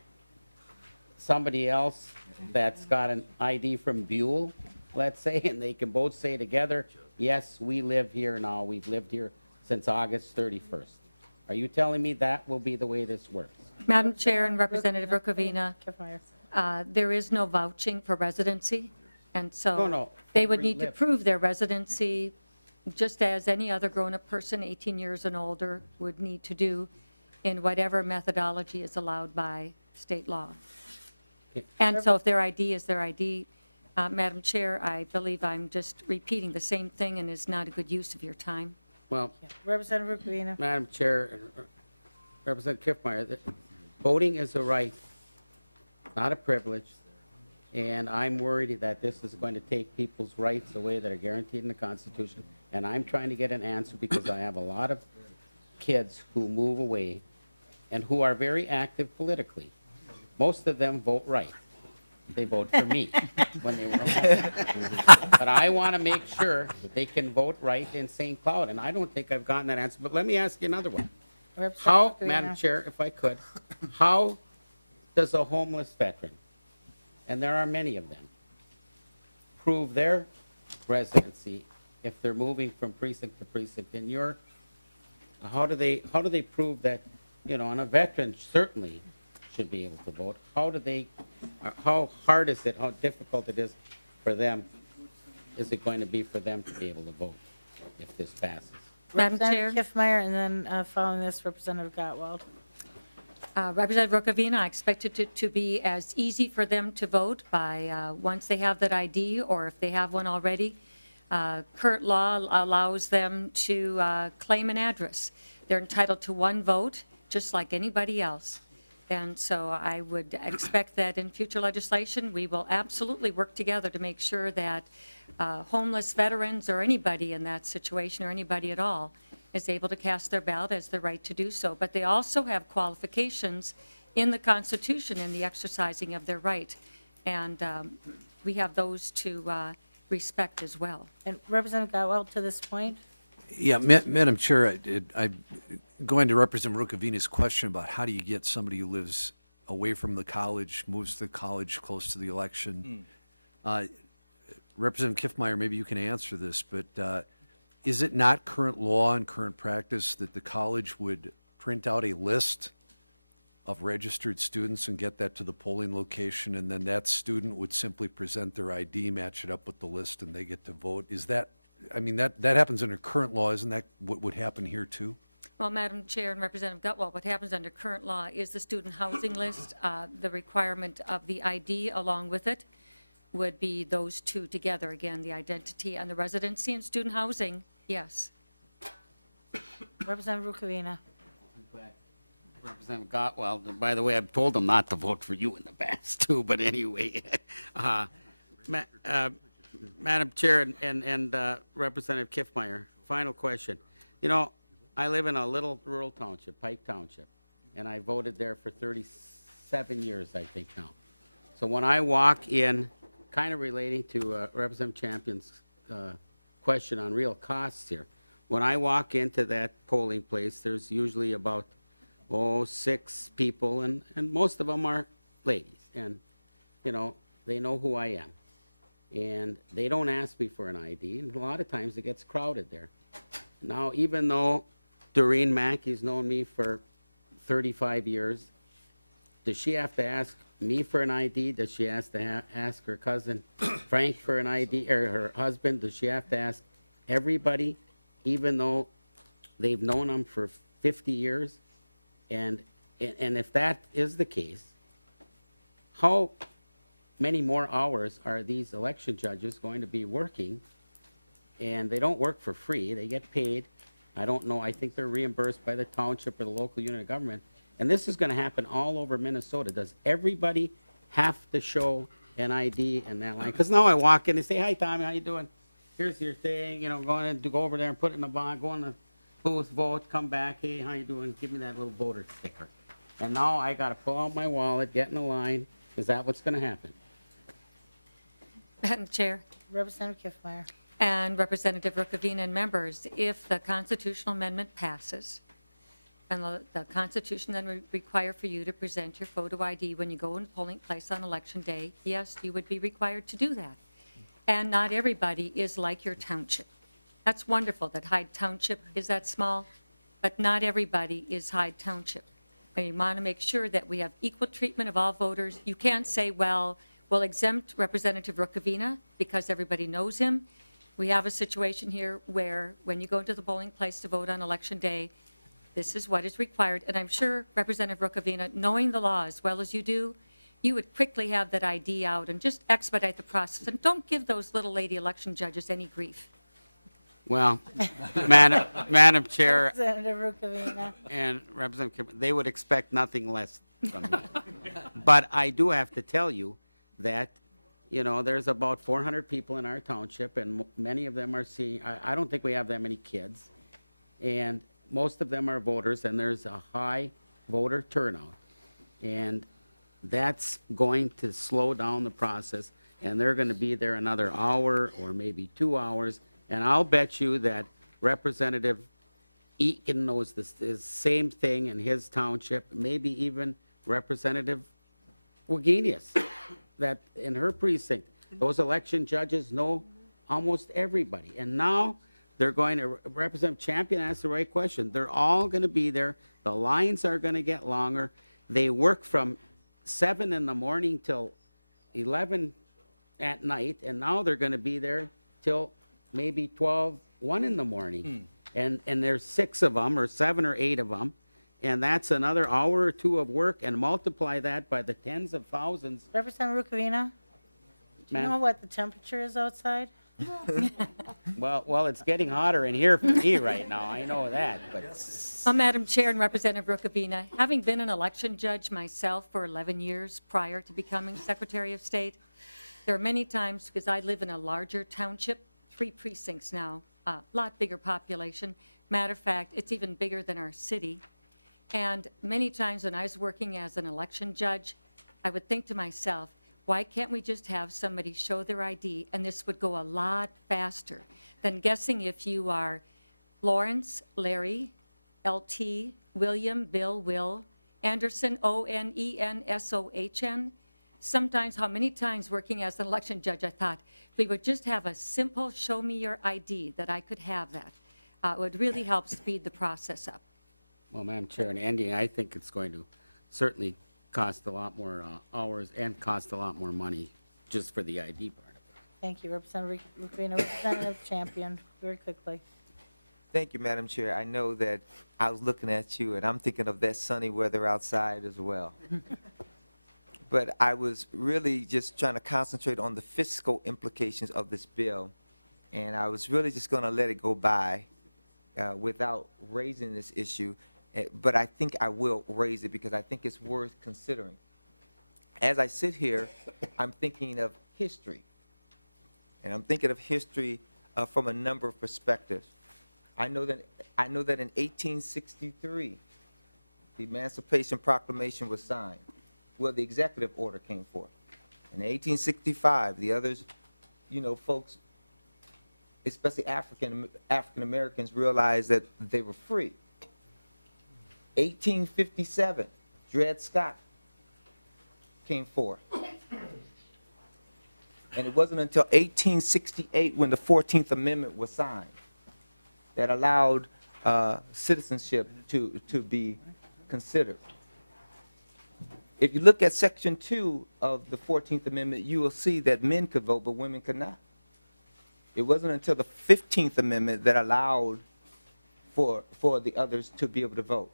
somebody else that's got an ID from Buell, let's say, and they can both say together, yes, we live here now, we've lived here since August 31st. Are you telling me that will be the way this works? Madam Chair and Representative Rukavina, Kiffmeyer. there is no vouching for residency, and so No. they would need to Live. prove their residency just as any other grown-up person, 18 years and older, would need to do in whatever methodology is allowed by state law. And so if their ID is their ID, Madam Chair, I believe I'm just repeating the same thing and is not a good use of your time. Well, Representative Rukavina. Madam Chair, Representative Kiffmeyer, voting is a right, not a privilege, and I'm worried that this is going to take people's rights away that are guaranteed in the Constitution, and I'm trying to get an answer because I have a lot of kids who move away and who are very active politically. Most of them vote right. They vote for me when they were elected. But I want to make sure that they can vote right in St. Cloud, and I don't think I've gotten that answer. But let me ask you another one. How, Madam Chair, if I could, how does a homeless veteran, and there are many of them, prove their residency if they're moving from precinct to precinct? In your, how do they prove that, you know, and a veteran certainly should be able to vote. How hard is it, how difficult it is for them, is it going to be for them to be able to vote if this passes? Madam Chair. Representative Kiffmeyer, and then following this, Representative Gottwald. Representative Rukavina, I expect it to be as easy for them to vote by once they have that ID or if they have one already. Current law allows them to claim an address. They're entitled to 1 vote, just like anybody else. And so I would expect that in future legislation, we will absolutely work together to make sure that homeless veterans or anybody in that situation or anybody at all is able to cast their ballot as their right to do so. But they also have qualifications in the Constitution in the exercising of their right. And we have those to respect as well. And Representative Gottwald, to this point. Yeah, Madam Chair, I'm going to Representative Rukavina's question about how do you get somebody who lives away from the college, moves to the college close to the election. Representative Kiffmeyer, maybe you can answer this, but is it not current law and current practice that the college would print out a list of registered students and get that to the polling location, and then that student would simply present their ID, match it up with the list, and they get to vote? Is that, I mean, that happens under current law. Isn't that what would happen here too? Well, Madam Chair and Representative Gutwald, what happens under current law is the student housing list, the requirement of the ID along with it would be those two together. Again, the identity and the residency and student housing, yes. Representative Rukavina. Representative Gottwald, by the way, I've told them not to vote for you in the past too, but anyway. Madam Chair and Representative Kiffmeyer, final question. You know, I live in a little rural township, Pike Township, and I voted there for 37 years, I think now. So when I walk in, kind of relating to Representative Champion's question on real costs here, when I walk into that polling place, there's usually about 6 people, and most of them are ladies, and you know, they know who I am. And they don't ask me for an ID, and a lot of times it gets crowded there. Now, even though Doreen Mackey's known me for 35 years, does she have to ask me for an ID? Does she have to ask her cousin Frank for an ID, or her husband? Does she have to ask everybody, even though they've known them for 50 years? And if that is the case, how many more hours are these election judges going to be working? And they don't work for free. They get paid. I don't know. I think they're reimbursed by the township or the local unit of government. And this is going to happen all over Minnesota. Does everybody have to show an ID in that line? Because now I walk in and say, "Hi, Tommy, how you doing? Here's your thing. You know, going to go over there and put it in the bond, go in the booth, vote, come back. Hey, how you doing? Give me that little voter sticker." And now I got to pull out my wallet, get in the line. Is that what's going to happen? Madam Chair Representative Kiffmeyer. and Representative Rukavina and members, if the constitutional amendment passes, and the Constitution then would require for you to present your photo ID when you go in the polling place on Election Day, yes, you would be required to do that. And not everybody is like your township. That's wonderful that Hyde Township is that small, but not everybody is Hyde Township. And you want to make sure that we have equal treatment of all voters. You can't say, well, we'll exempt Representative Rukavina because everybody knows him. We have a situation here where when you go to the polling place to vote on Election Day, this is what is required. And I'm sure Representative Rukavina, knowing the law as well as you do, you would quickly have that ID out and just expedite the process. And don't give those little lady election judges any grief. Well, Madam Chair Representative Rukavina. and Representative Kim, they would expect nothing less from me. But I do have to tell you that, you know, there's about 400 people in our township, and many of them are seeing, I don't think we have that many kids, and most of them are voters, and there's a high voter turnout. And that's going to slow down the process, and they're going to be there another hour or maybe 2 hours. And I'll bet you that Representative Eakin knows the same thing in his township, maybe even Representative Wagenius, that in her precinct, those election judges know almost everybody. And now they're going to, Representative Champion asked the right question. They're all going to be there. The lines are going to get longer. They work from 7 in the morning till 11 at night, and now they're going to be there till maybe 1 in the morning. And there's 6 of them, or 7 or 8 of them, and that's another hour or 2 of work, and multiply that by the tens of thousands. Representative Rukavina, do you Ma'am? know what the temperature is outside? Well, it's getting hotter in here for me right now. I know that, but Well, Madam Chair and Representative Rukavina, having been an election judge myself for 11 years prior to becoming Secretary of State, there are many times, because I live in a larger township, 3 precincts now, a lot bigger population. Matter of fact, it's even bigger than our city. And many times when I was working as an election judge, I would think to myself, why can't we just have somebody show their ID, and this would go a lot faster than guessing if you are Lawrence, Larry, LT, William, Bill, Will, Anderson, Onensohn. Sometimes, how many times working as an election judge, I thought, if we would just have a simple show me your ID, that I could have that. It would really help speed the process up. well, Madam Chair, in ending, I think it's going to certainly cost a lot more hours and cost a lot more money just for the ID part of it. Thank you, Representative Rukavina. Representative Champion, very quickly. Thank you, Madam Chair. I know that I was looking at you, and I'm thinking of that sunny weather outside as well. But I was really just trying to concentrate on the fiscal implications of this bill, and I was really just going to let it go by without raising this issue. But I think I will raise it because I think it's worth considering. As I sit here, I'm thinking of history, and I'm thinking of history from a number of perspectives. I know that in 1863, the Emancipation Proclamation was signed. Well, the executive order came forth. In 1865, the others, you know, folks, especially African Americans, realized that they were free. 1857, Dred Scott came forth. And it wasn't until 1868 when the 14th Amendment was signed that allowed citizenship to be considered. If you look at Section 2 of the 14th Amendment, you will see that men could vote, but women could not. It wasn't until the 15th Amendment that allowed for the others to be able to vote.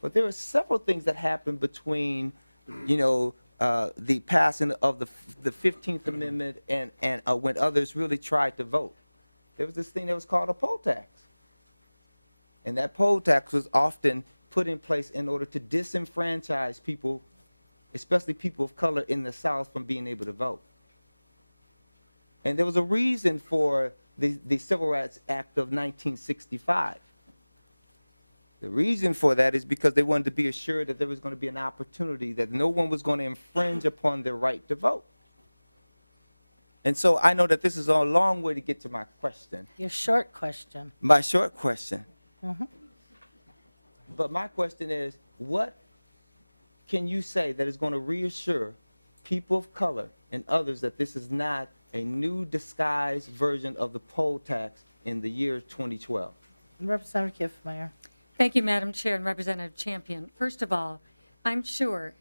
But there are several things that happened between, the passing of the 15th Amendment and when others really tried to vote. There was this thing that was called a poll tax. And that poll tax was often put in place in order to disenfranchise people, especially people of color in the South, from being able to vote. And there was a reason for the Civil Rights Act of 1965. The reason for that is because they wanted to be assured that there was going to be an opportunity, that no one was going to infringe upon their right to vote. And so I know that this is a long way to get to my question. Your short question. My short question. Mhm. But my question is, what can you say that is going to reassure people of color and others that this is not a new disguised version of the poll tax in the year 2012? Representative Kiffmeyer. Thank you, Madam Chair and Representative Champion. First of all, I'm sure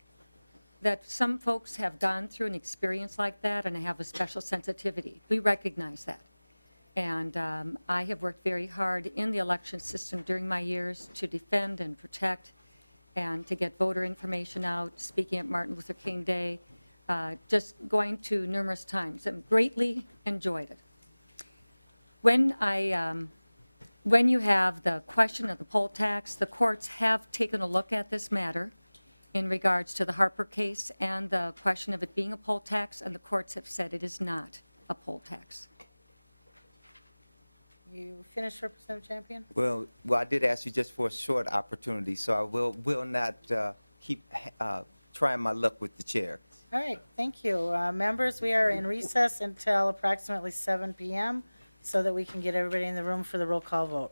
that some folks have gone through an experience like that and have a special sensitivity. We recognize that. And I have worked very hard in the election system during my years to defend and protect and to get voter information out, speaking at Martin Luther King Day, just going to numerous times and greatly enjoyed it. When you have the question of the poll tax, the courts have taken a look at this matter in regards to the Harper case and the question of it being a poll tax, and the courts have said it is not a poll tax. You finished, Representative Champion? Well, I did ask you just for a short opportunity, so I will not keep trying my luck with the chair. All right, thank you. Members, we are in recess until approximately 7 p.m. so that we can get everybody in the room for the roll call vote.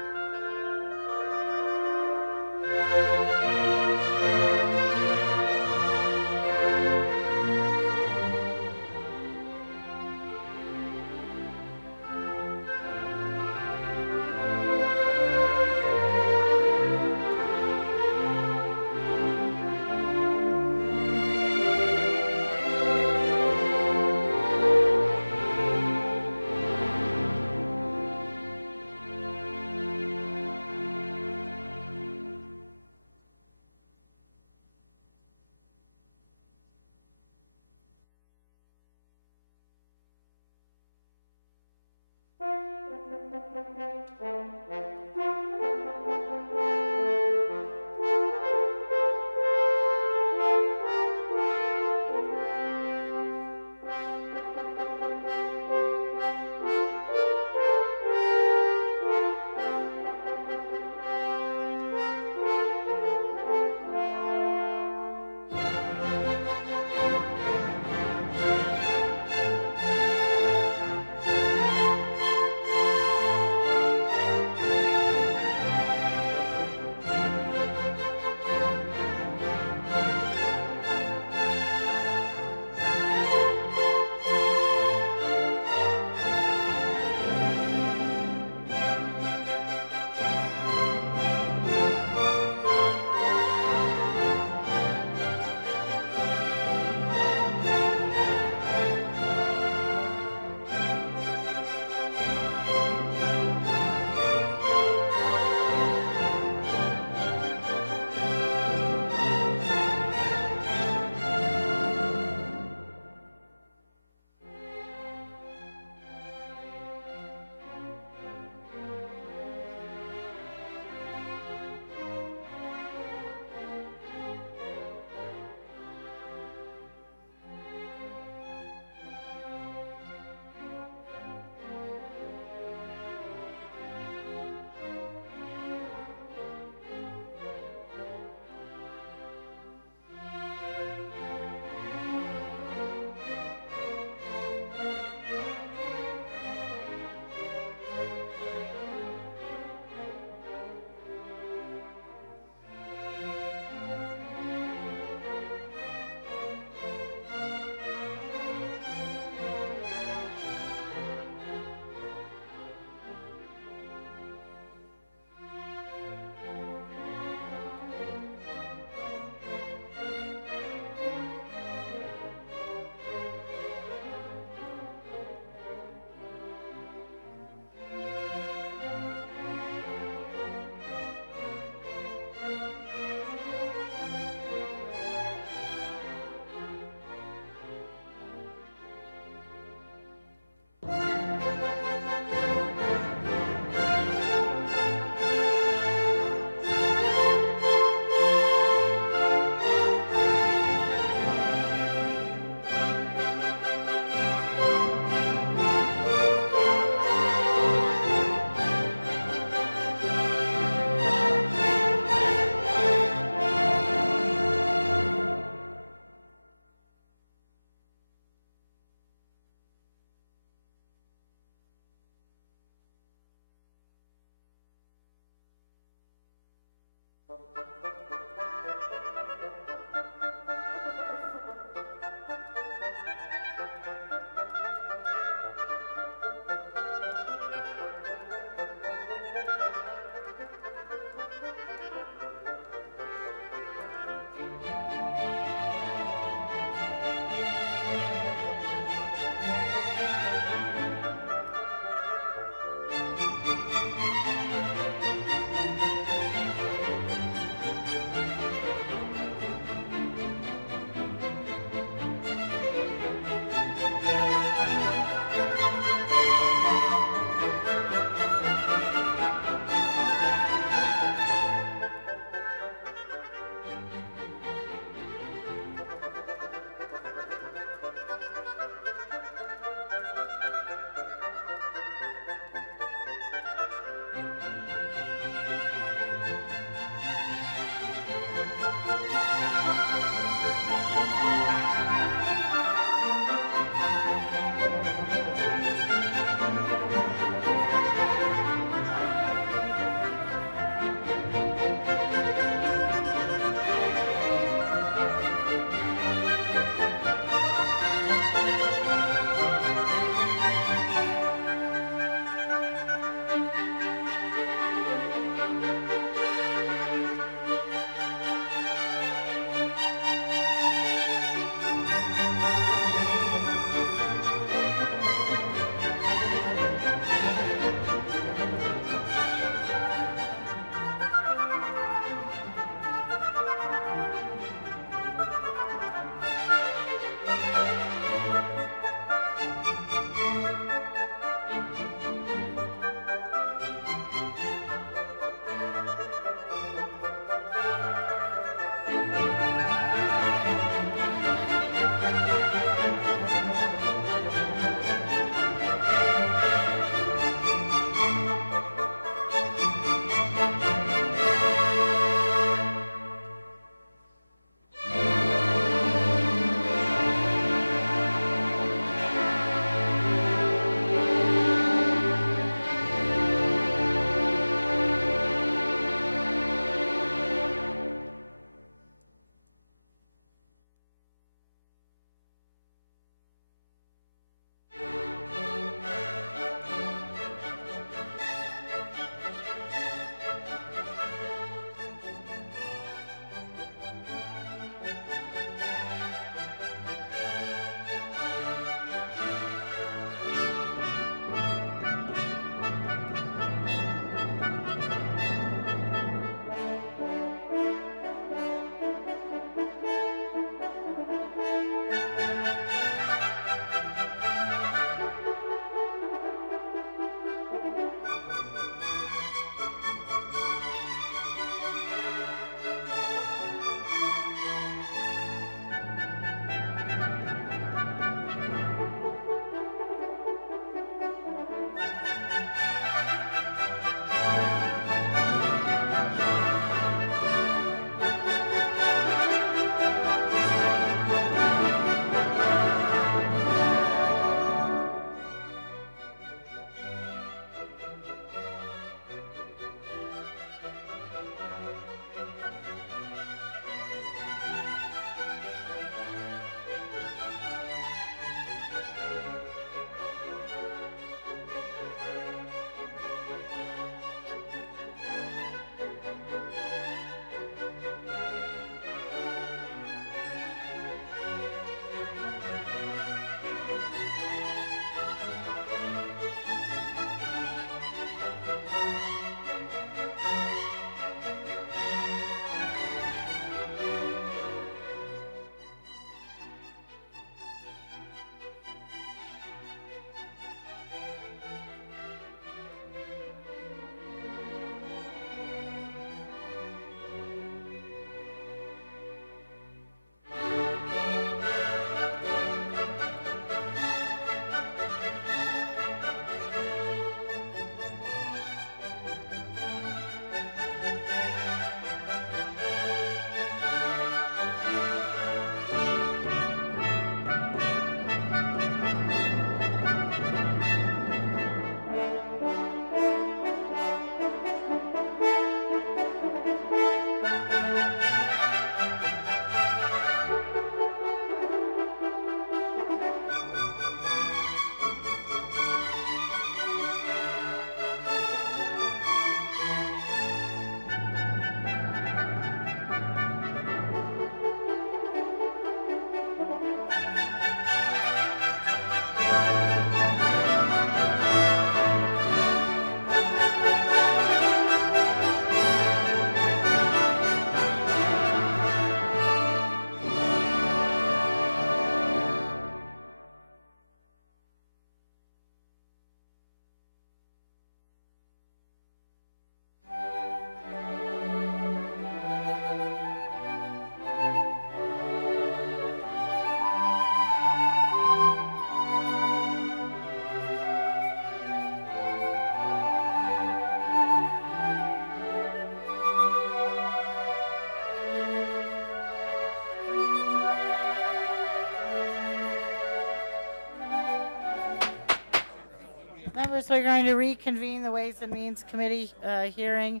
Members, we're going to reconvene the Ways and Means Committee hearing.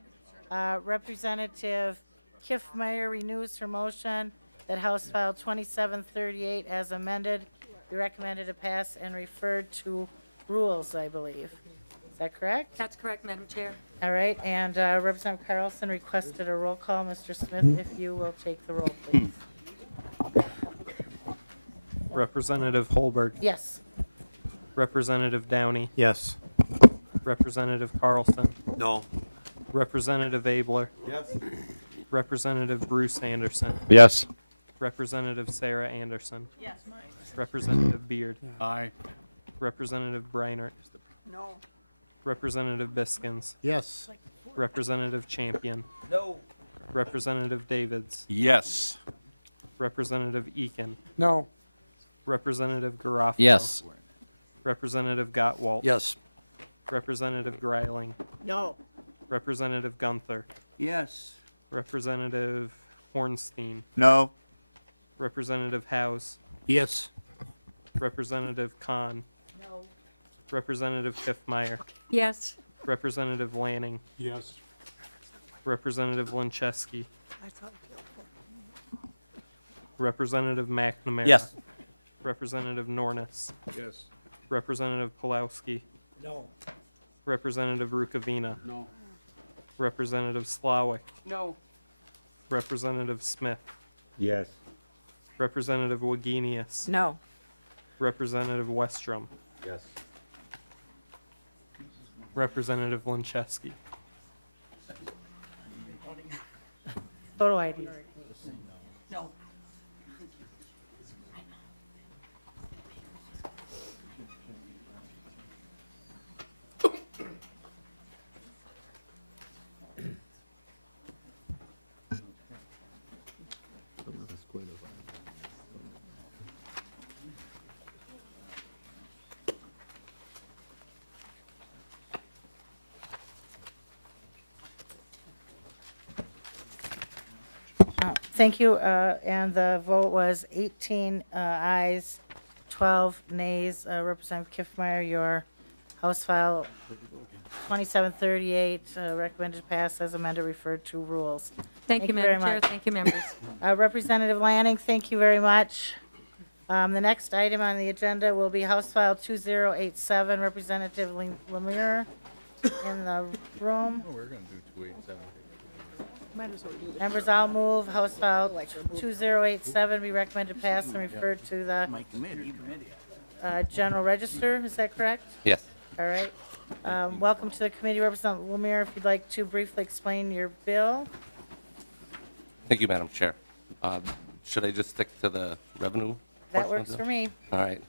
Representative Kiffmeyer renews her motion that House File 2738 as amended be recommended to pass and referred to rules, I believe. Is that correct? That's correct, Madam Chair. All right, and Representative Carlson requested a roll call. Mr. Smith, if you will take the roll, please. Representative Holberg. Yes. Representative Downey. Yes. Representative Carlson. No. Representative Abler. Yes. Representative Bruce Anderson. Yes. Representative Sarah Anderson. Yes. Representative Beard. Aye. Representative Breinert. No. Representative Biskins. Yes. Representative Champion. No. Representative Davids. Yes. Representative Eakin. No. Representative Garofalo. Yes. Representative Gottwalt. Yes. Representative Greiling. No. Representative Gunther. Yes. Representative Hornstein. No. Representative House. Yes. Representative Kahn. No. Representative Kiffmeyer. Yes. Representative Lanning. Yes. Representative Lincheski. Representative McNamara. Yes. Representative Nornis. Yes. Representative Pulowski. No. Representative Rukavina. No. Representative Slawick. No. Representative Smith. Yes. Representative Wagenius. No. Representative Westrom. Yes. Representative Lincheski. Photo ID. No. Thank you, and the vote was 18 ayes, 12 nays. Representative Kiffmeyer, your House File 2738 recommended to pass as amended, referred to rules. Thank you, very Madam Chair. much. Thank you, members. Representative Lanning, thank you very much. The next item on the agenda will be House File 2087, Representative LeMieur in the room. We're going to do 287. Members, I'll move House File 2087 be recommended to pass and referred to the General Register. Is that correct? Yes. All right. Welcome to the committee. Representative LeMieur, if you'd like to briefly explain your bill. Thank you, Madam Chair. Should I just stick to the revenue? That portion of works the- for me. All right.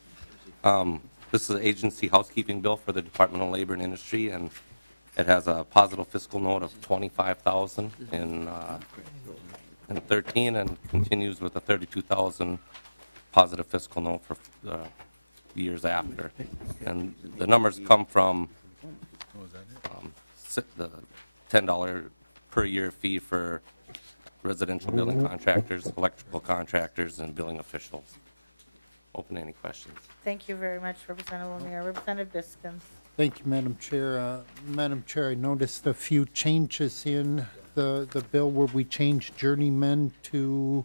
This is an agency housekeeping bill for the Department of Labor and Industry, and it has a positive fiscal note of $25,000 in 13, and continues with a $32,000 positive fiscal note for years after. And the numbers come from the $10 per year fee for residential building contractors, electrical contractors, and billing officials. Open to any questions. Thank you very much, Representative LeMieur. Representative Biskins. Thank you, Madam Chair. Madam Chair, I noticed a few changes in the bill where we changed journeyman to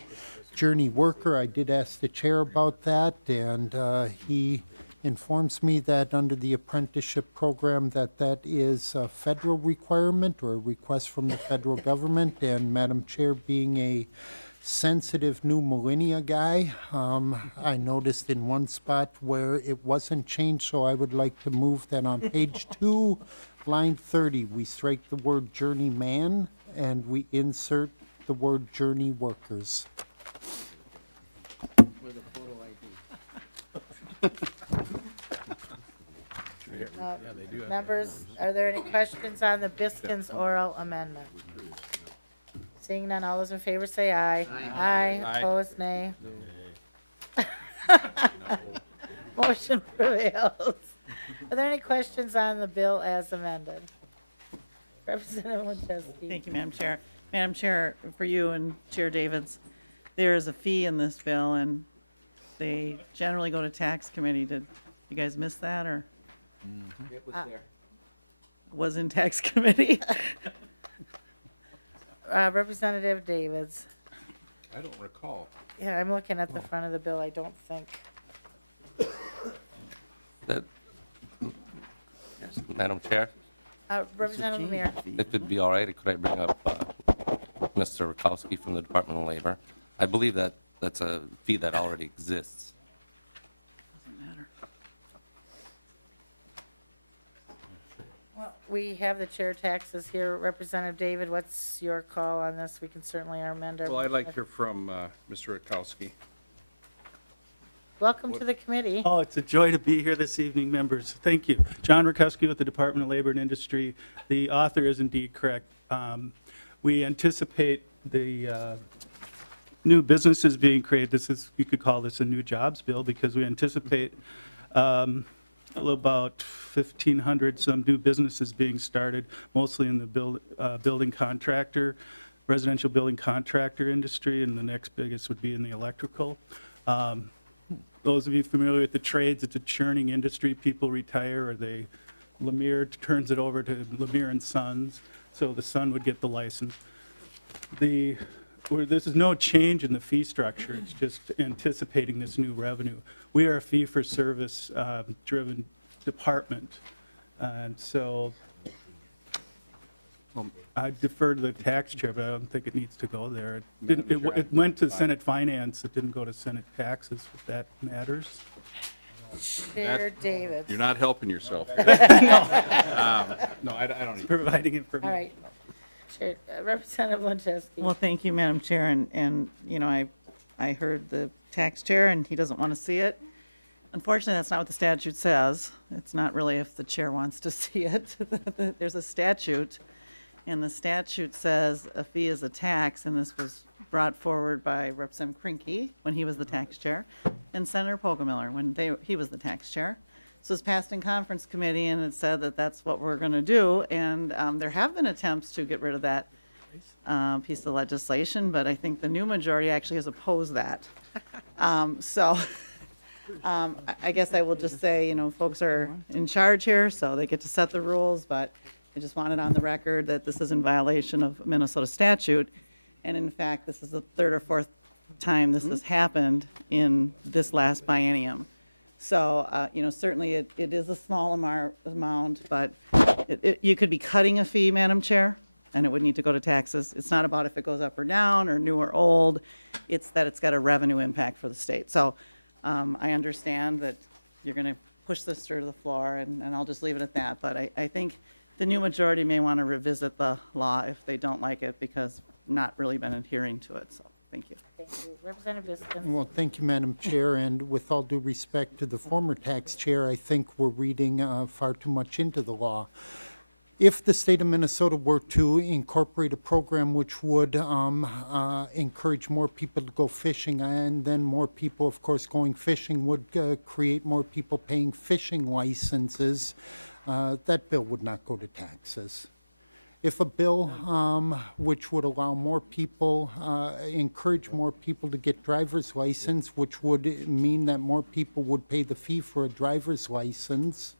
journey worker. I did ask the chair about that, and he informs me that under the apprenticeship program that is a federal requirement or a request from the federal government. And Madam Chair, being a sensitive new millennia guy. I noticed in one spot where it wasn't changed, so I would like to move that on page 2, line 30, we strike the word journeyman and we insert the word journey workers. With a photo ID. Members, are there any questions on the Biskins oral amendment? Seeing none, all those in favor say aye. Aye. Opposed, nay. Motion prevails. Are there any questions on the bill as amended? Representative Winchester. Thank you, Madam Chair. Madam Chair, for you and Chair Davids, there is a fee in this bill, and they generally go to tax committee. Did you guys miss that, or It was there. was in tax committee? Representative Davids. I don't recall. Yeah, I'm looking at the front of the bill. I don't think. That, Madam Chair, Representative LeMieur. if it'd be all right, could I bring up Mr. Rakowski from the Department of Labor? I believe that that's a fee that already exists. Doesn't matter. Well, we have the chair taxes here. Representative David, what's your call on this? We can certainly amend our. Well, I'd like to hear from Mr. Rakowski. Welcome to the committee. Oh, it's a joy to be here this evening, members. Thank you. John Rakowski with the Department of Labor and Industry. The author is indeed correct. We anticipate the new businesses being created. This is, you could call this a new jobs bill, because we anticipate about 1,500 some new businesses being started, mostly in the building contractor, residential building contractor industry, and the next biggest would be in the electrical. Those of you familiar with the trades, it's a churning industry. People retire, or LeMieur turns it over to LeMieur and Sons, so the son would get the license. This is no change in the fee structure. It's just anticipating this new revenue. We are a fee-for-service driven department, and so I defer to the tax chair, but I don't think it needs to go there. It went to Senate Finance. It didn't go to Senate Taxes, if that matters. Chair David. You're not helping yourself. No, I don't need. Providing information. All right. Chair, Representative Winchester. Well, thank you, Madam Chair, and you know, I heard the tax chair, and he doesn't want to see it. Unfortunately, that's not what the statute says. It's not really if the chair wants to see it. There's a statute, and the statute says a fee is a tax, and this was brought forward by Representative Krinke when he was the tax chair, and Senator Poggemiller when he was the tax chair. So it was passed in conference committee, and it said that that's what we're going to do, and there have been attempts to get rid of that piece of legislation, but I think the new majority actually has opposed that. I guess I will just say, you know, folks are in charge here, so they get to set the rules, but I just wanted on the record that this is in violation of Minnesota statute. And in fact, this is the third or fourth time this has happened in this last biennium. So, you know, certainly it is a small amount, but you could be cutting a fee, Madam Chair, and it would need to go to taxes. It's not about if it goes up or down or new or old. It's that it's got a revenue impact for the state. So I understand that you're going to push this through to the floor, and I'll just leave it at that. But I think the new majority may want to revisit the law if they don't like it, because not really been adhering to it. So thank you. Thank you. Representative Biskins. Well, thank you, Madam Chair, and with all due respect to the former tax chair, I think we're reading far too much into the law. If the state of Minnesota were to incorporate a program which would encourage more people to go fishing, and then more people, of course, going fishing would create more people paying fishing licenses, that bill would not go to taxes. If a bill which would allow more people, encourage more people to get driver's license, which would mean that more people would pay the fee for a driver's license,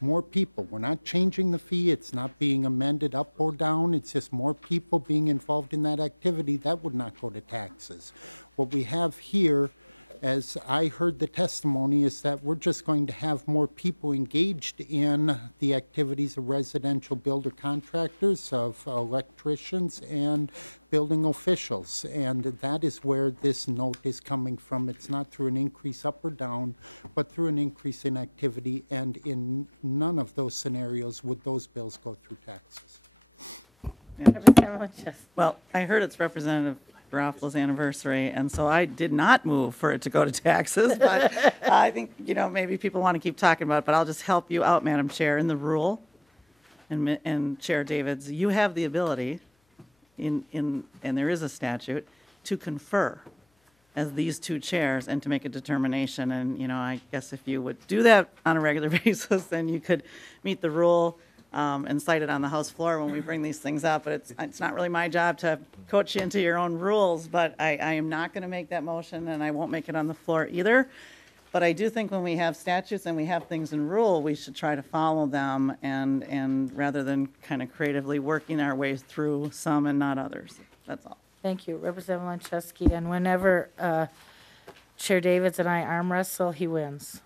more people. We're not changing the fee. It's not being amended up or down. It's just more people being involved in that activity. That would not go to taxes. What we have here as I heard the testimony, is that we're just going to have more people engaged in the activities of residential builder contractors, of electricians, and building officials. And that is where this note is coming from. It's not through an increase up or down, but through an increase in activity. And in none of those scenarios would those bills go through taxes. Representative Winchester. Well, I heard it's Representative Garofalo's anniversary, and so I did not move for it to go to taxes, but I think, maybe people want to keep talking about it, but I'll just help you out, Madam Chair. In the rule, and Chair Davids, you have the ability, and there is a statute, to confer as these two chairs and to make a determination. And, I guess if you would do that on a regular basis, then you could meet the rule and cite it on the House floor when we bring these things up. But it's not really my job to coach you into your own rules, but I am not going to make that motion, and I won't make it on the floor either. But I do think when we have statutes and we have things in rule, we should try to follow them, and rather than kind of creatively working our way through some and not others. That's all. Thank you, Representative Lancheski. And whenever Chair Davids and I arm wrestle, he wins.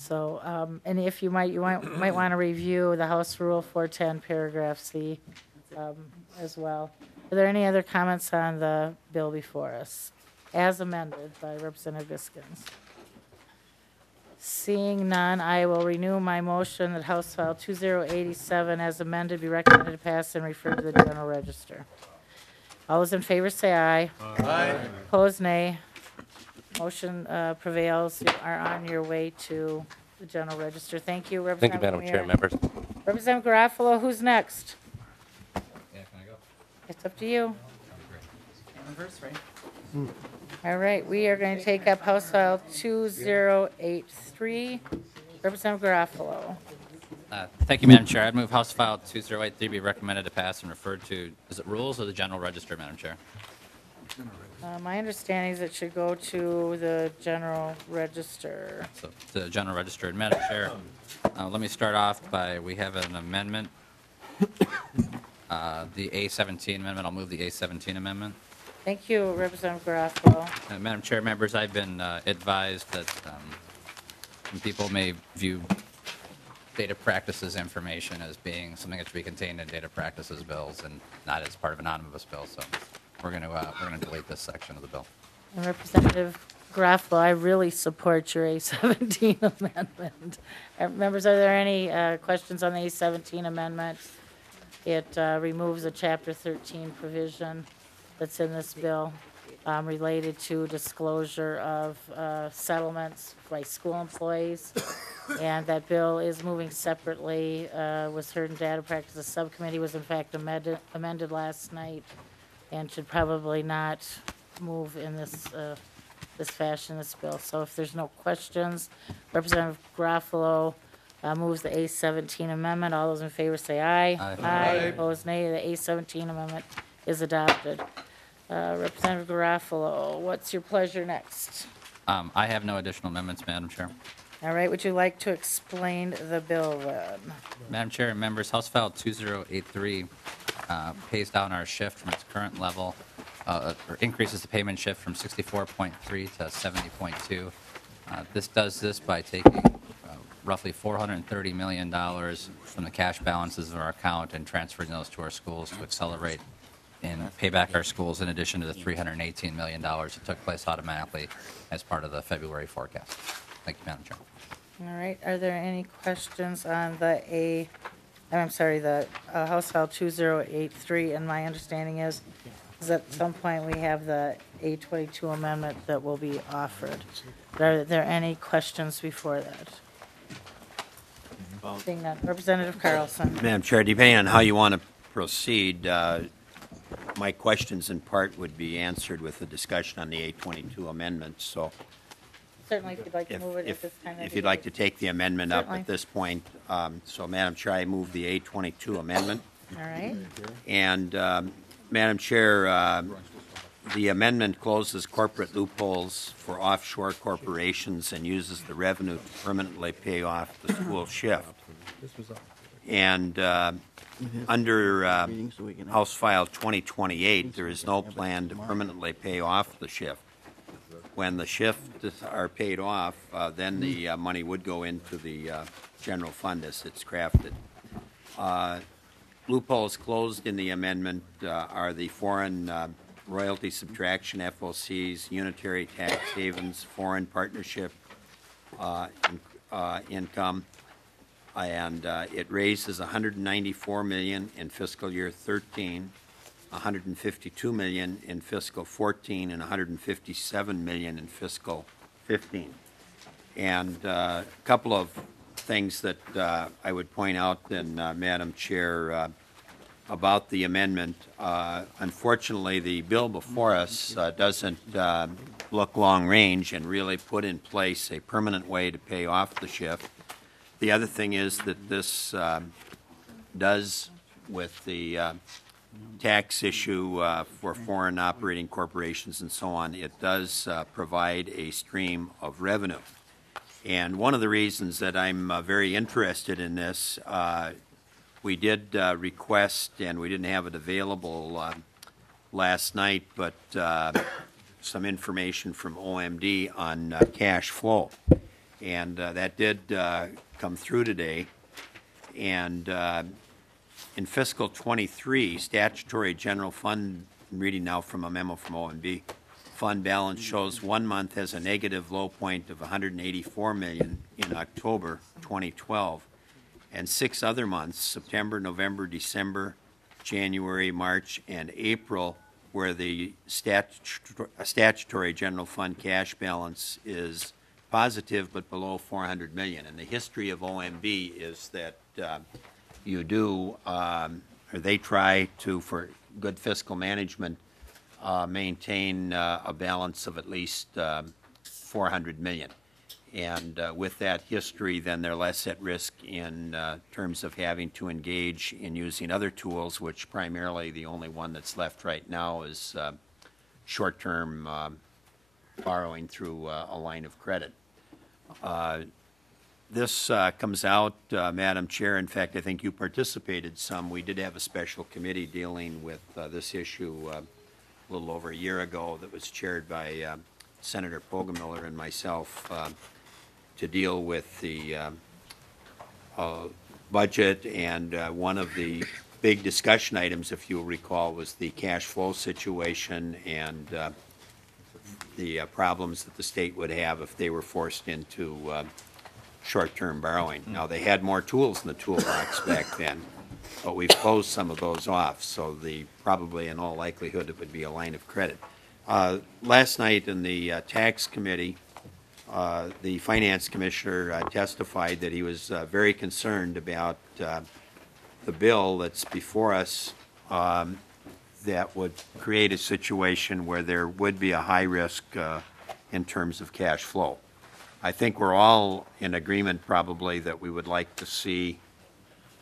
So, and if you might want to review the House Rule 410, paragraph C, as well. Are there any other comments on the bill before us, as amended by Representative Biskins? Seeing none, I will renew my motion that House File 2087, as amended, be recommended to pass and refer to the General Register. All those in favor say aye. Aye. Opposed, nay. Motion prevails. You are on your way to the General Register. Thank you, Thank you, Representative Madam Chair, LeMieur. members. Representative Garofalo, who's next? Yeah, can I go? It's up to you. Anniversary. All right, we are going to take up House File 2083. Representative Garofalo. Thank you, Madam Chair. I'd move House File 2083 be recommended to pass and referred to, is it Rules or the General Register, Madam Chair? My understanding is it should go to the General Register. So, the General Register. And Madam Chair, let me start off by, we have an amendment, the A17 amendment. I'll move the A17 amendment. Thank you, Representative Garofalo. Madam Chair, members, I've been advised that people may view data practices information as being something that should be contained in data practices bills and not as part of an omnibus bill. So we're going to delete this section of the bill. And Representative Garofalo, I really support your A17 amendment. Members, are there any questions on the A17 amendment? It removes a Chapter 13 provision that's in this bill related to disclosure of settlements by school employees. And that bill is moving separately, was heard in Data Practices Subcommittee, was in fact amended last night, and should probably not move in this fashion, this bill. So if there's no questions, Representative Garofalo moves the A17 amendment. All those in favor say aye. Aye. Opposed, nay. The A17 amendment is adopted. Representative Garofalo, what's your pleasure next? I have no additional amendments, Madam Chair. All right, would you like to explain the bill then? Madam Chair and members, House File 2083 pays down our shift from its current level, or increases the payment shift from 64.3 to 70.2. This does this by taking roughly $430 million from the cash balances of our account and transferring those to our schools to accelerate and pay back our schools, in addition to the $318 million that took place automatically as part of the February forecast. Thank you, Madam Chair. All right, are there any questions on the House File 2083? And my understanding is at some point we have the A22 amendment that will be offered. Are there any questions before that? Seeing none. Representative Carlson. Madam Chair, depending on how you want to proceed, my questions in part would be answered with the discussion on the A22 amendment. So Certainly, if you'd like to move it at this time. if you'd like to take the amendment up Certainly. at this point. So Madam Chair, I move the A22 amendment. All right. And Madam Chair, the amendment closes corporate loopholes for offshore corporations and uses the revenue to permanently pay off the school shift. And under House File 2028, there is no plan to permanently pay off the shift. when the shifts are paid off, then the money would go into the general fund as it's crafted. Loopholes closed in the amendment are the foreign royalty subtraction, FOCs, unitary tax havens, foreign partnership income, and it raises $194 million in fiscal year 13, $152 million in fiscal 14, and $157 million in fiscal 15. And a couple of things that I would point out, then, Madam Chair, about the amendment. Unfortunately, the bill before us doesn't look long range and really put in place a permanent way to pay off the shift. The other thing is that this does, with the tax issue for foreign operating corporations and so on, it does provide a stream of revenue. And one of the reasons that I'm very interested in this, we did request, and we didn't have it available last night, but some information from OMD on cash flow. And that did come through today. And in fiscal 23, statutory general fund, I'm reading now from a memo from OMB, fund balance shows 1 month has a negative low point of $184 million in October 2012, and 6 other months, September, November, December, January, March, and April, where the statutory general fund cash balance is positive but below $400 million. And the history of OMB is that you do, or they try to, for good fiscal management, maintain a balance of at least $400 million. And with that history, then they're less at risk in terms of having to engage in using other tools, which primarily the only one that's left right now is short-term borrowing through a line of credit. This comes out, Madam Chair. In fact, I think you participated some. We did have a special committee dealing with this issue a little over a year ago that was chaired by Senator Pogemiller and myself to deal with the budget. And one of the big discussion items, if you'll recall, was the cash flow situation and the problems that the state would have if they were forced into short-term borrowing. Now, they had more tools in the toolbox back then, but we've closed some of those off, so probably in all likelihood it would be a line of credit. Last night in the tax committee, the finance commissioner testified that he was very concerned about the bill that's before us that would create a situation where there would be a high risk in terms of cash flow. I think we're all in agreement probably that we would like to see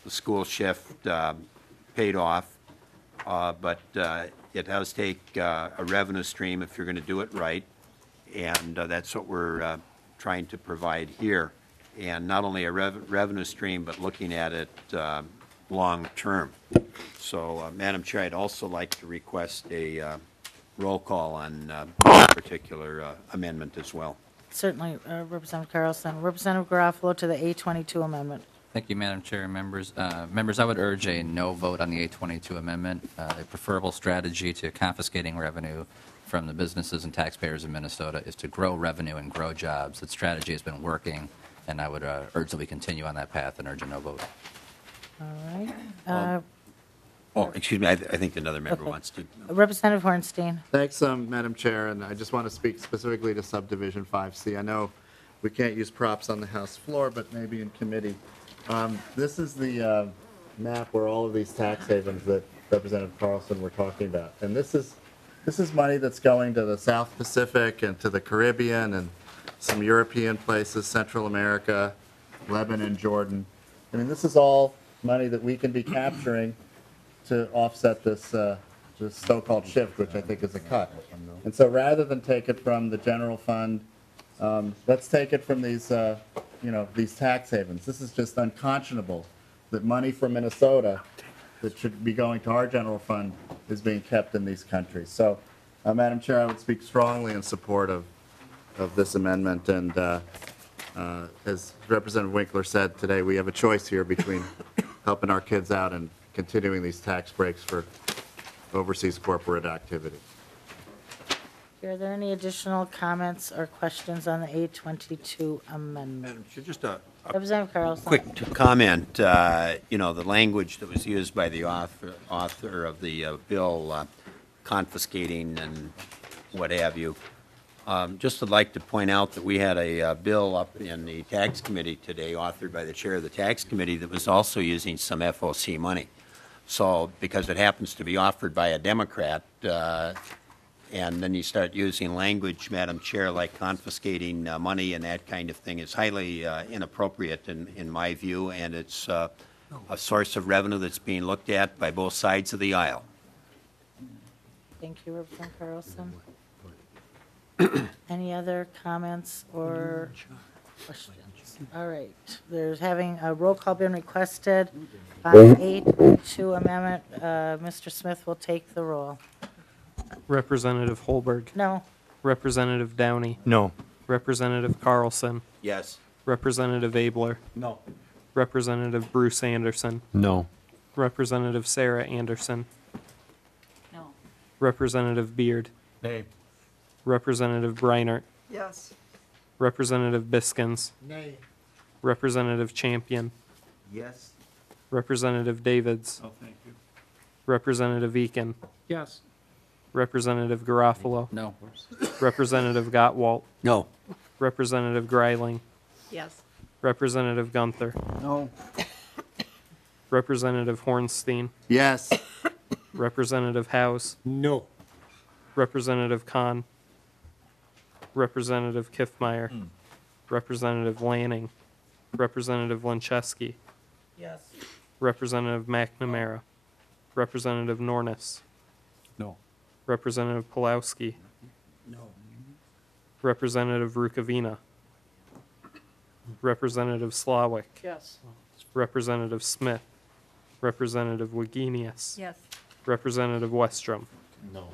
the school shift paid off, but it does take a revenue stream if you're going to do it right, and that's what we're trying to provide here. And not only a revenue stream, but looking at it long term. So, Madam Chair, I'd also like to request a roll call on this particular amendment as well. Certainly, Representative Carlson. Representative Garofalo to the A22 amendment. Thank you, Madam Chair and members. Members, I would urge a no vote on the A22 amendment. A preferable strategy to confiscating revenue from the businesses and taxpayers in Minnesota is to grow revenue and grow jobs. That strategy has been working, and I would urge that we continue on that path and urge a no vote. All right. Excuse me, I think another member wants to. Representative Hornstein. Thanks, Madam Chair, and I just want to speak specifically to subdivision 5C. I know we can't use props on the House floor, but maybe in committee. This is the map where all of these tax havens that Representative Carlson were talking about, and this is money that's going to the South Pacific and to the Caribbean and some European places, Central America, Lebanon, Jordan. I mean, this is all money that we can be capturing to offset this so-called shift, which I think is a cut. And so rather than take it from the general fund, let's take it from these, these tax havens. This is just unconscionable that money from Minnesota that should be going to our general fund is being kept in these countries. So, Madam Chair, I would speak strongly in support of of this amendment. And as Representative Winkler said today, we have a choice here between helping our kids out and continuing these tax breaks for overseas corporate activity. Are there any additional comments or questions on the 822 amendment? Madam Chair, just a Representative Carlson. quick comment. You know, the language that was used by the author of the bill, confiscating and what have you. Just would like to point out that we had a bill up in the tax committee today, authored by the chair of the tax committee, that was also using some FOC money. So, because it happens to be offered by a Democrat, and then you start using language, Madam Chair, like confiscating money and that kind of thing is highly inappropriate in my view, and it's a source of revenue that's being looked at by both sides of the aisle. Thank you, Representative Carlson. Any other comments or questions? All right, there's having a roll call been requested on the 822 amendment. Mr. Smith will take the roll. Representative Holberg. No. Representative Downey. No. Representative Carlson. Yes. Representative Abler. No. Representative Bruce Anderson. No. Representative Sarah Anderson. No. Representative Beard. Nay. Representative Breinert. Yes. Representative Biskins. Nay. Representative Champion. Yes. Representative Davids. Oh, thank you. Representative Eakin. Yes. Representative Garofalo. No. Representative Gottwalt. No. Representative Greiling. Yes. Representative Gunther. No. Representative Hornstein. Yes. Representative House. No. Representative Kahn. Representative Kiffmeyer. Representative Lanning. Representative Lencheski. Yes. Representative McNamara. Representative Nornis. No. Representative Pulowski. No. Representative Rukavina. Representative Slawick. Yes. Representative Smith. Representative Wagenius. Yes. Representative Westrom. No.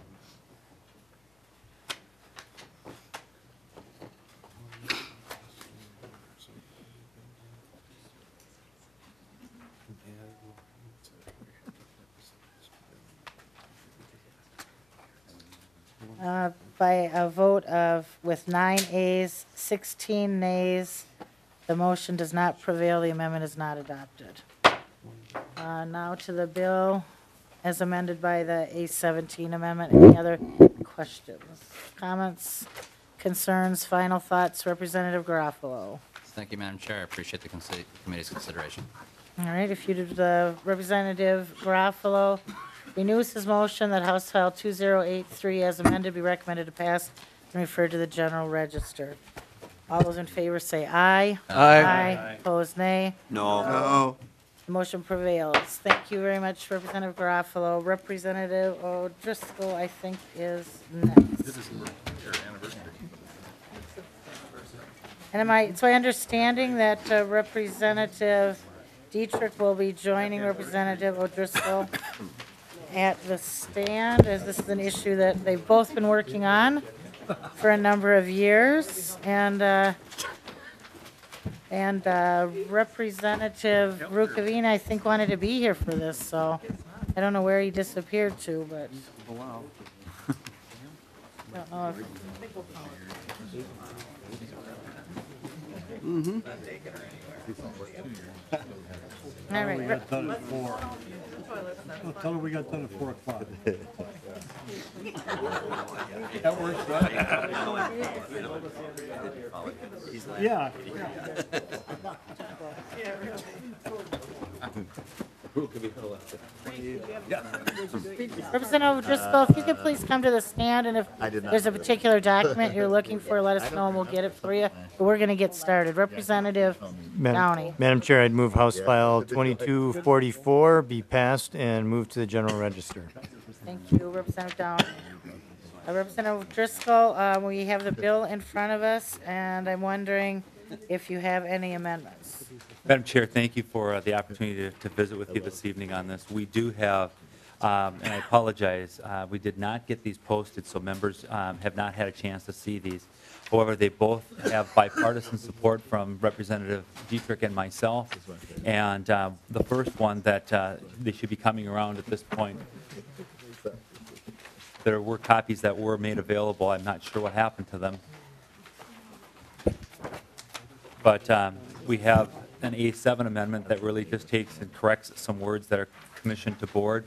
By a vote of, with 9 ayes, 16 nays, the motion does not prevail. The amendment is not adopted. Now to the bill as amended by the A17 amendment. Any other questions, comments, concerns, final thoughts? Representative Garofalo. Thank you, Madam Chair. I appreciate the committee's consideration. All right, if you did, Representative Garofalo renews his motion that House File 2083 as amended be recommended to pass and referred to the General Register. All those in favor say aye. Aye. Opposed, nay. No. No. The motion prevails. Thank you very much, Representative Garofalo. Representative O'Driscoll, I think, is next. And it's my understanding that Representative Dietrich will be joining Representative O'Driscoll at the stand, as this is an issue that they've both been working on for a number of years. And Representative Rukavina, I think, wanted to be here for this, so I don't know where he disappeared to, but. Don't know if. All right. Done at 4. Tell her we got done at 4 o'clock. That works, right? Yeah. Representative O'Driscoll, if you could please come to the stand, and if there's a particular document you're looking for, let us know and we'll get it for you. But we're going to get started. Representative Downey. Madam Chair, I'd move House File 2244 be passed and moved to the General Register. Thank you, Representative Downey. Representative O'Driscoll, we have the bill in front of us, and I'm wondering if you have any amendments. Madam Chair, thank you for the opportunity to visit with you this evening on this. We do have And I apologize, we did not get these posted, so members have not had a chance to see these. However, they both have bipartisan support from Representative Dietrich and myself. And the first one that they should be coming around at this point. There were copies that were made available. I'm not sure what happened to them. But we have an A7 amendment that really just takes and corrects some words that are commissioned to board.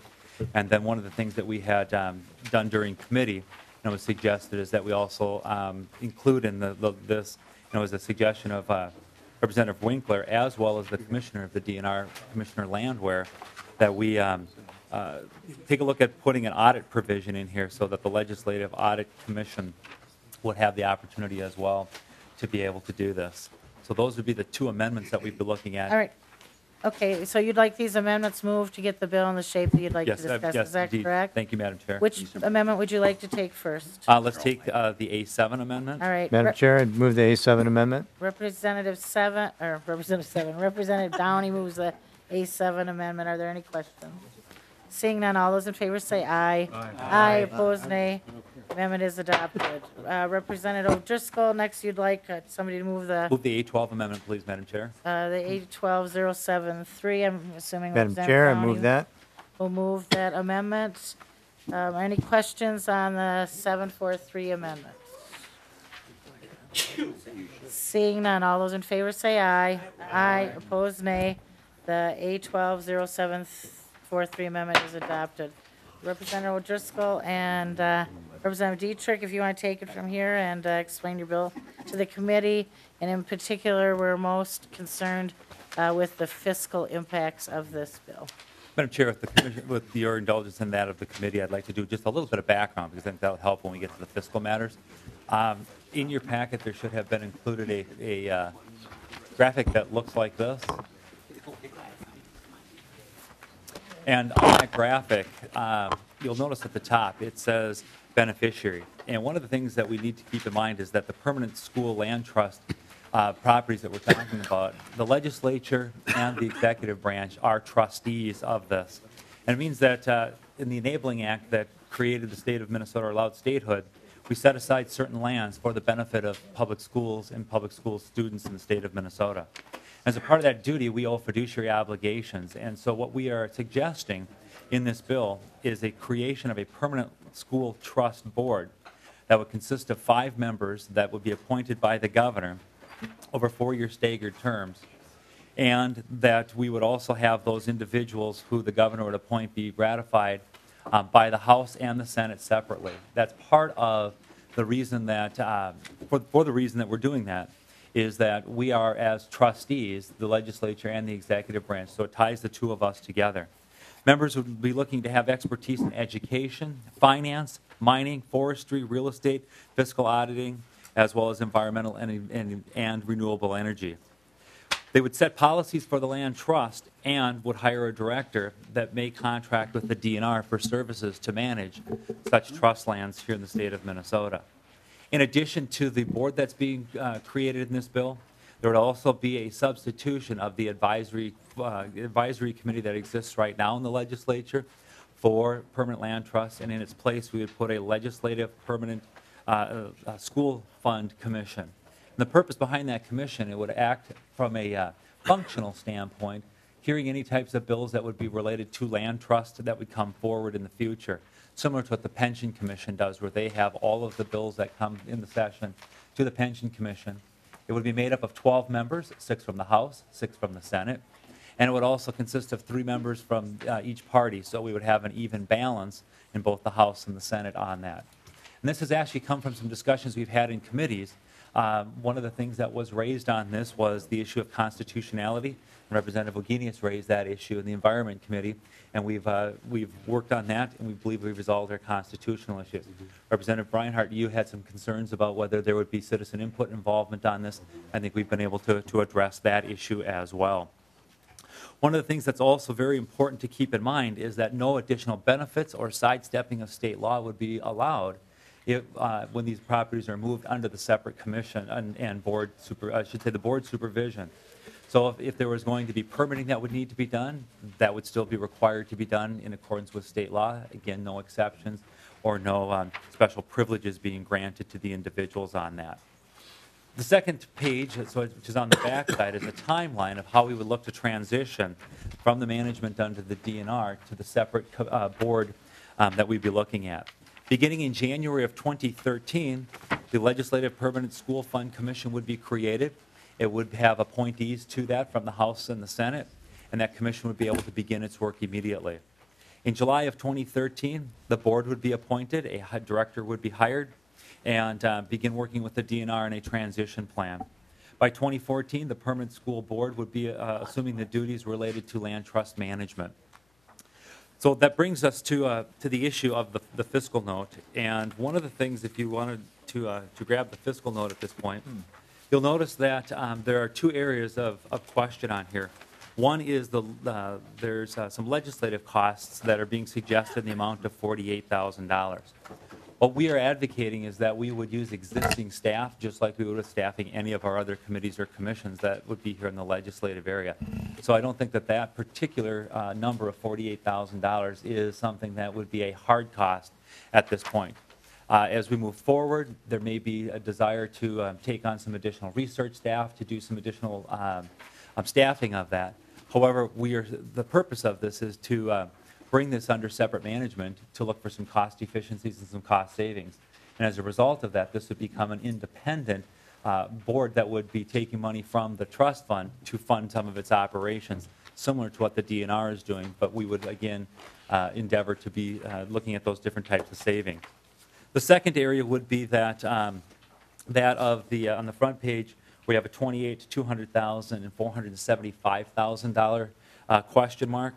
And then one of the things that we had done during committee, and it was suggested, is that we also include in this, as a suggestion of Representative Winkler, as well as the commissioner of the DNR, Commissioner Landwehr, that we take a look at putting an audit provision in here so that the Legislative Audit Commission would have the opportunity as well to be able to do this. So those would be the two amendments that we'd be looking at. All right. Okay, so you'd like these amendments moved to get the bill in the shape that you'd like to Yes, discuss, yes, is that indeed. correct? Thank you, Madam Chair. Which amendment would you like to take first? Let's take the A7 amendment. All right. Madam Chair, I'd move the A7 amendment. Representative Downey moves the A7 amendment. Are there any questions? Seeing none, all those in favor say aye. Aye. Opposed, nay. Amendment is adopted. Representative Driscoll, next you'd like somebody to move the Move the A12 amendment, please, Madam Chair. the 812-073, I'm assuming. Madam Representative Chair, I Downey move that. will move that amendment. Any questions on the 743 amendment? Seeing none, all those in favor say aye. Aye. Opposed, nay. The A12-0743 amendment is adopted. Representative Driscoll and Representative Dietrich, if you want to take it from here and explain your bill to the committee. And in particular, we're most concerned with the fiscal impacts of this bill. Madam Chair, with your indulgence in that of the committee, I'd like to do just a little bit of background because I think that'll help when we get to the fiscal matters. In your packet, there should have been included a graphic that looks like this. And on that graphic, you'll notice at the top, it says beneficiary. And one of the things that we need to keep in mind is that the permanent school land trust properties that we're talking about, the legislature and the executive branch are trustees of this. And it means that in the Enabling Act that created the state of Minnesota, or allowed statehood, we set aside certain lands for the benefit of public schools and public school students in the state of Minnesota. As a part of that duty, we owe fiduciary obligations. And so what we are suggesting in this bill is a creation of a permanent school trust board that would consist of 5 members that would be appointed by the governor over 4-year staggered terms. And that we would also have those individuals who the governor would appoint be ratified by the House and the Senate separately. That's part of the reason that, for the reason that we're doing that, is that we are, as trustees, the legislature and the executive branch, so it ties the two of us together. Members would be looking to have expertise in education, finance, mining, forestry, real estate, fiscal auditing, as well as environmental and renewable energy. They would set policies for the land trust and would hire a director that may contract with the DNR for services to manage such trust lands here in the state of Minnesota. In addition to the board that's being created in this bill, there would also be a substitution of the advisory committee that exists right now in the legislature for permanent land trusts, and in its place we would put a legislative permanent school fund commission. And the purpose behind that commission, it would act from a functional standpoint, hearing any types of bills that would be related to land trust that would come forward in the future, similar to what the Pension Commission does, where they have all of the bills that come in the session to the Pension Commission. It would be made up of 12 members, 6 from the House, 6 from the Senate, and it would also consist of 3 members from each party, so we would have an even balance in both the House and the Senate on that. And this has actually come from some discussions we've had in committees. One of the things that was raised on this was the issue of constitutionality. Representative Wagenius raised that issue in the Environment Committee, and we've worked on that, and we believe we've resolved our constitutional issues. Representative Breinhardt, you had some concerns about whether there would be citizen input involvement on this. I think we've been able to address that issue as well. One of the things that's also very important to keep in mind is that no additional benefits or sidestepping of state law would be allowed if, when these properties are moved under the separate commission and board the board supervision. So if there was going to be permitting that would need to be done, that would still be required to be done in accordance with state law. Again, no exceptions or no special privileges being granted to the individuals on that. The second page, which is on the back side, is a timeline of how we would look to transition from the management under the DNR to the separate board that we'd be looking at. Beginning in January of 2013, the Legislative Permanent School Fund Commission would be created. It would have appointees to that from the House and the Senate, and that commission would be able to begin its work immediately. In July of 2013, the board would be appointed, a director would be hired, and begin working with the DNR in a transition plan. By 2014, the Permanent School Board would be assuming the duties related to land trust management. So that brings us to the issue of the fiscal note. And one of the things, if you wanted to grab the fiscal note at this point, you'll notice that there are two areas of question on here. One is there's some legislative costs that are being suggested in the amount of $48,000. What we are advocating is that we would use existing staff just like we would with staffing any of our other committees or commissions that would be here in the legislative area. So I don't think that that particular number of $48,000 is something that would be a hard cost at this point. As we move forward, there may be a desire to take on some additional research staff to do some additional staffing of that. However, the purpose of this is to bring this under separate management to look for some cost efficiencies and some cost savings. And as a result of that, this would become an independent board that would be taking money from the trust fund to fund some of its operations, similar to what the DNR is doing, but we would, again, endeavor to be looking at those different types of savings. The second area would be that on the front page, we have a $28,000 to $200,000 and $475,000 question mark.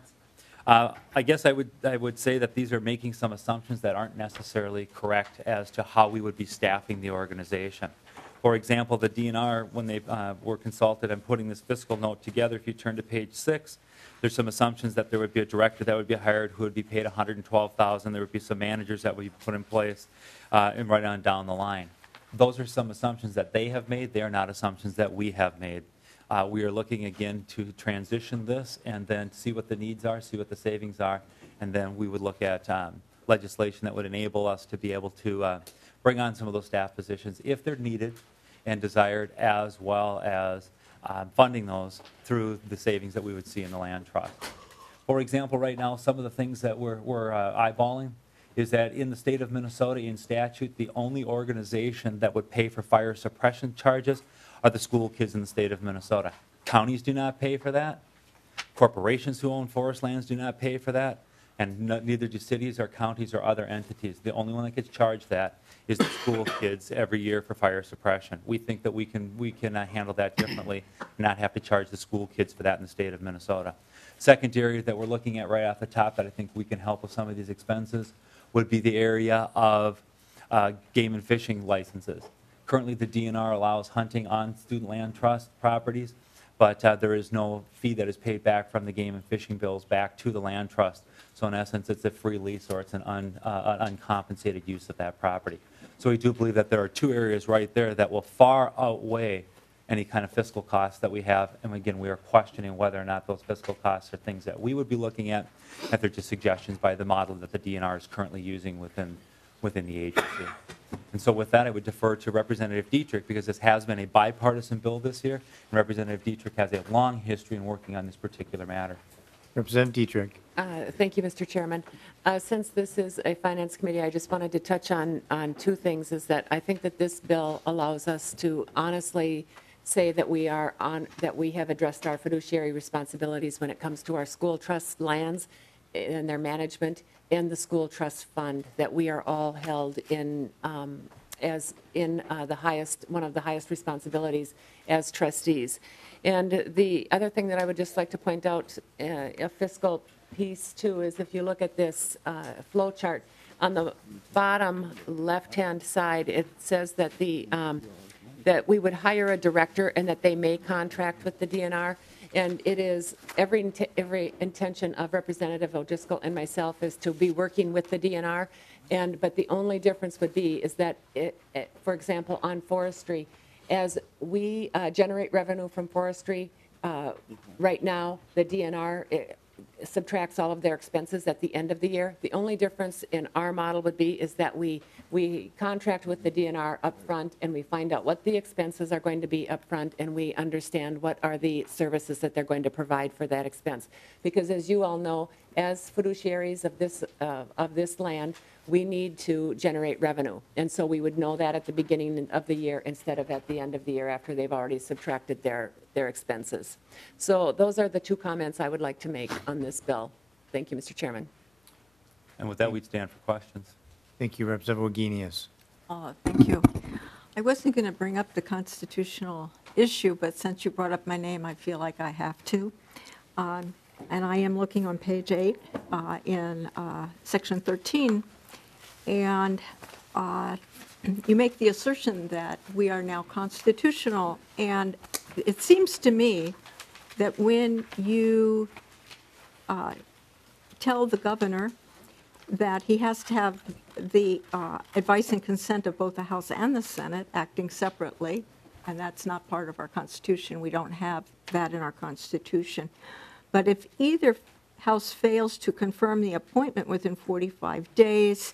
I guess I would say that these are making some assumptions that aren't necessarily correct as to how we would be staffing the organization. For example, the DNR, when they were consulted on putting this fiscal note together, if you turn to page 6, there's some assumptions that there would be a director that would be hired who would be paid $112,000. There would be some managers that would be put in place, and right on down the line. Those are some assumptions that they have made. They are not assumptions that we have made. We are looking again to transition this and then see what the needs are, see what the savings are, and then we would look at legislation that would enable us to be able to bring on some of those staff positions if they're needed and desired, as well as funding those through the savings that we would see in the land trust. For example, right now, some of the things that we're eyeballing is that in the state of Minnesota, in statute, the only organization that would pay for fire suppression charges are the school kids in the state of Minnesota. Counties do not pay for that. Corporations who own forest lands do not pay for that. And neither do cities or counties or other entities. The only one that gets charged that is the school kids every year for fire suppression. We think that we can handle that differently and not have to charge the school kids for that in the state of Minnesota. Second area that we're looking at right off the top that I think we can help with some of these expenses would be the area of game and fishing licenses. Currently, the DNR allows hunting on student land trust properties, but there is no fee that is paid back from the game and fishing bills back to the land trust. So in essence, it's a free lease or it's an uncompensated use of that property. So we do believe that there are two areas right there that will far outweigh any kind of fiscal costs that we have. And again, we are questioning whether or not those fiscal costs are things that we would be looking at, if they're just suggestions by the model that the DNR is currently using within the agency. And so with that, I would defer to Representative Dietrich, because this has been a bipartisan bill this year, and Representative Dietrich has a long history in working on this particular matter. Representative Dietrich. Thank you, Mr. Chairman. Since this is a Finance Committee, I just wanted to touch on two things, is that I think that this bill allows us to honestly say that we have addressed our fiduciary responsibilities when it comes to our school trust lands and their management and the school trust fund, that we are all held in as in one of the highest responsibilities as trustees. And the other thing that I would just like to point out, a fiscal piece too, is if you look at this flow chart, on the bottom left-hand side, it says that that we would hire a director and that they may contract with the DNR. And it is every intention of Representative O'Driscoll and myself is to be working with the DNR. But the only difference would be is that, for example, on forestry, as we generate revenue from forestry, right now, the DNR subtracts all of their expenses at the end of the year. The only difference in our model would be is that we contract with the DNR upfront, and we find out what the expenses are going to be upfront, and we understand what are the services that they're going to provide for that expense. Because as you all know, as fiduciaries of this land, we need to generate revenue. And so we would know that at the beginning of the year instead of at the end of the year after they've already subtracted their expenses. So those are the two comments I would like to make on this bill. Thank you, Mr. Chairman. And with that, we'd stand for questions. Thank you, Representative Wagenius. Thank you. I wasn't going to bring up the constitutional issue, but since you brought up my name, I feel like I have to. And I am looking on page 8 in section 13, and you make the assertion that we are now constitutional, and it seems to me that when you tell the governor that he has to have the advice and consent of both the House and the Senate acting separately, and that's not part of our Constitution. We don't have that in our Constitution. But if either House fails to confirm the appointment within 45 days,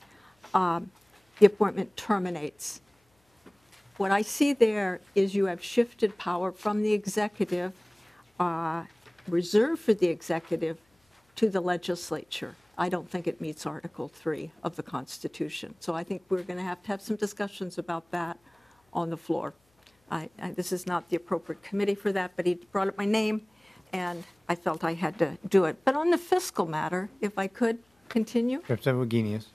the appointment terminates. What I see there is you have shifted power from the executive, reserved for the executive, to the legislature. I don't think it meets Article 3 of the Constitution. So I think we're going to have some discussions about that on the floor. This is not the appropriate committee for that, but he brought up my name, and I felt I had to do it. But on the fiscal matter, if I could continue. Representative Wagenius.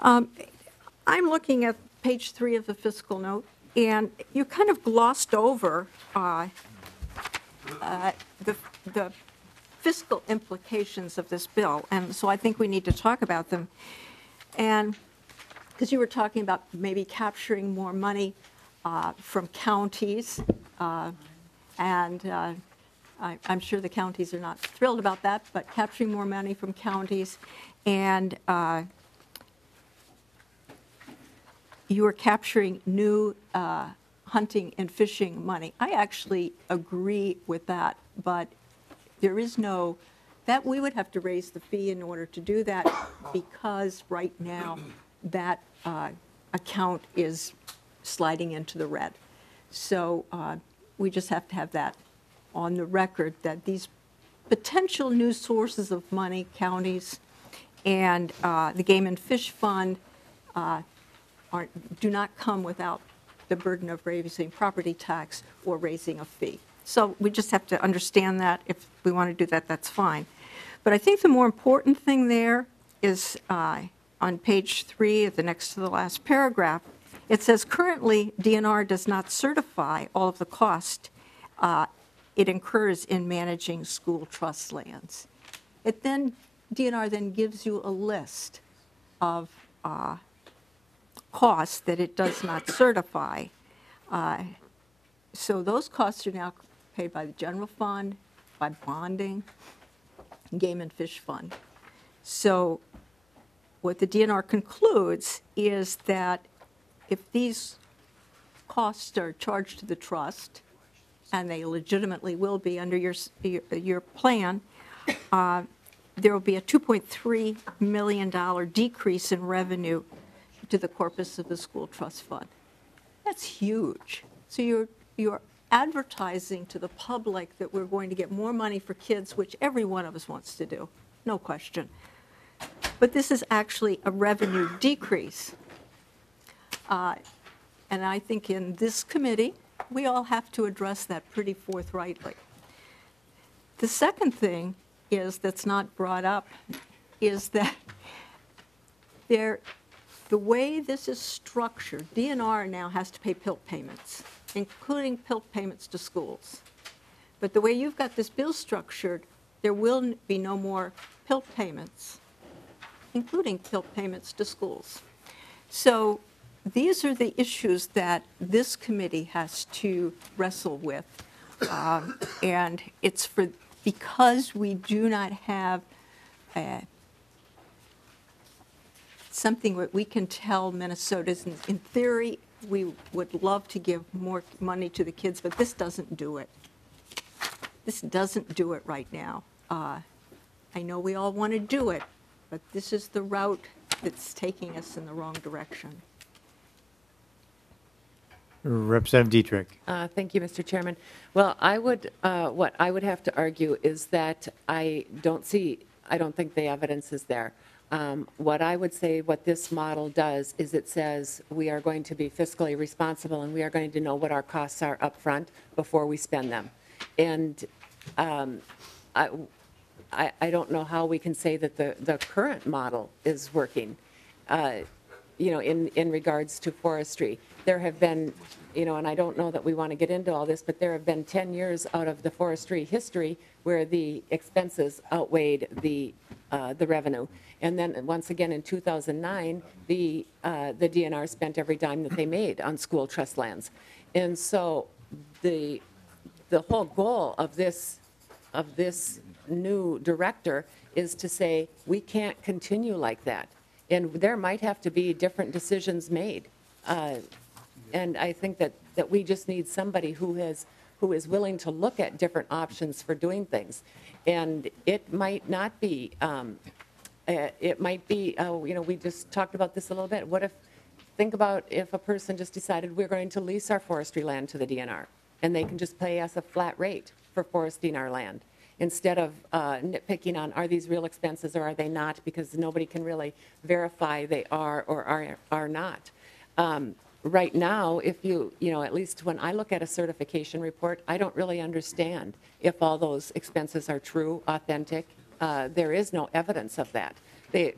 I'm looking at page 3 of the fiscal note, and you kind of glossed over the fiscal implications of this bill, and so I think we need to talk about them. And because you were talking about maybe capturing more money from counties, and I'm sure the counties are not thrilled about that, but capturing more money from counties, and you are capturing new hunting and fishing money. I actually agree with that, but there is no, that we would have to raise the fee in order to do that, because right now that account is sliding into the red. So we just have to have that on the record, that these potential new sources of money, counties and the Game and Fish Fund, do not come without the burden of raising property tax or raising a fee. So we just have to understand that. If we want to do that, that's fine. But I think the more important thing there is on page 3 of the next to the last paragraph. It says currently DNR does not certify all of the cost it incurs in managing school trust lands. DNR then gives you a list of costs that it does not certify. So those costs are now paid by the general fund, by bonding, Game and Fish Fund. So what the DNR concludes is that if these costs are charged to the trust, and they legitimately will be under your plan, there will be a $2.3 million decrease in revenue to the corpus of the school trust fund. That's huge. So you're advertising to the public that we're going to get more money for kids, which every one of us wants to do, no question. But this is actually a revenue decrease. And I think in this committee, we all have to address that pretty forthrightly. The second thing that's not brought up is that the way this is structured, DNR now has to pay PILT payments, including PILT payments to schools. But the way you've got this bill structured, there will be no more PILT payments, including PILT payments to schools. So these are the issues that this committee has to wrestle with. And it's because we do not have something that we can tell Minnesotans, in theory, we would love to give more money to the kids, but this doesn't do it. this doesn't do it right now. I know we all want to do it, but this is the route that's taking us in the wrong direction. Representative Dietrich. Thank you, Mr. Chairman. Well, what I would have to argue is that I don't think the evidence is there. What I would say what this model does is it says we are going to be fiscally responsible and we are going to know what our costs are up front before we spend them. And I don't know how we can say that the current model is working, in regards to forestry. There have been, and I don't know that we want to get into all this, but there have been 10 years out of the forestry history where the expenses outweighed the revenue. And then once again in 2009, the DNR spent every dime that they made on school trust lands. And so the whole goal of this new director is to say we can't continue like that, and there might have to be different decisions made. And I think that we just need somebody who is willing to look at different options for doing things. And it might not be, we just talked about this a little bit. Think about if a person just decided we're going to lease our forestry land to the DNR, and they can just pay us a flat rate for foresting our land, instead of nitpicking on are these real expenses or are they not, because nobody can really verify they are or are not. Right now, if at least when I look at a certification report, I don't really understand if all those expenses are true, authentic. There is no evidence of that,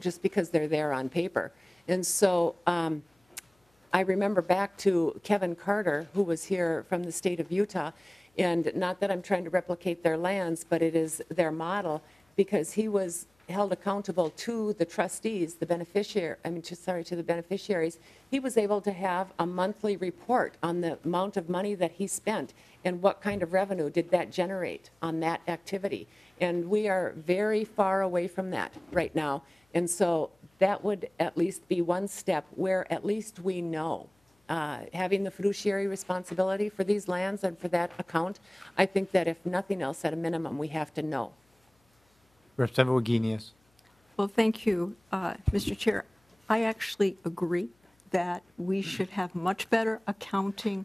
just because they're there on paper. And so I remember back to Kevin Carter, who was here from the state of Utah, and not that I'm trying to replicate their lands, but it is their model, because he was held accountable to the trustees, the beneficiaries. He was able to have a monthly report on the amount of money that he spent and what kind of revenue did that generate on that activity. And we are very far away from that right now. And so that would at least be one step where at least we know. Having the fiduciary responsibility for these lands and for that account, I think that if nothing else, at a minimum, we have to know. Representative Wagenius. Well, thank you, Mr. Chair. I actually agree that we should have much better accounting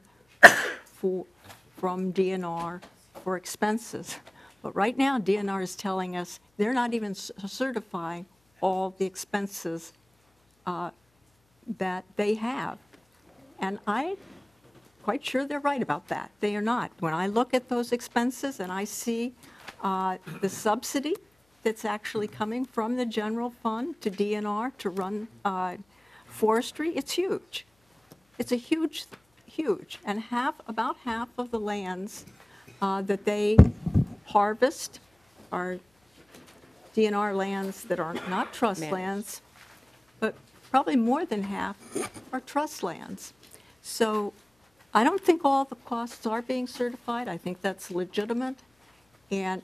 from DNR for expenses. But right now, DNR is telling us they're not even certifying all the expenses that they have. And I'm quite sure they're right about that. They are not. When I look at those expenses and I see the subsidy that's actually coming from the general fund to DNR to run forestry, it's huge. It's a huge. And about half of the lands that they harvest are DNR lands that are not trust lands, but probably more than half are trust lands. So I don't think all the costs are being certified. I think that's legitimate. And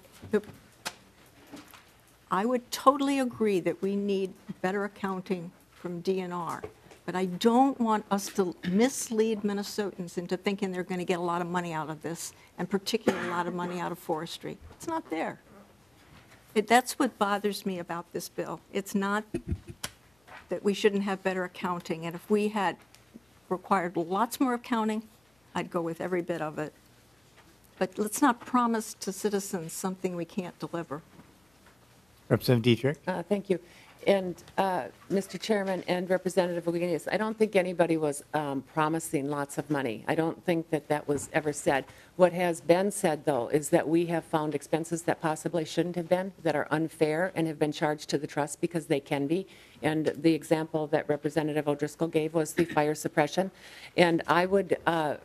I would totally agree that we need better accounting from DNR. But I don't want us to mislead Minnesotans into thinking they're going to get a lot of money out of this, and particularly a lot of money out of forestry. It's not there. That's what bothers me about this bill. It's not that we shouldn't have better accounting. And if we had required lots more accounting, I'd go with every bit of it. But let's not promise to citizens something we can't deliver. Representative Dietrich. Thank you. And Mr. Chairman and Representative Wagenius, I don't think anybody was promising lots of money. I don't think that was ever said. What has been said, though, is that we have found expenses that possibly shouldn't have been, that are unfair and have been charged to the trust because they can be. And the example that Representative O'Driscoll gave was the fire suppression. And I would,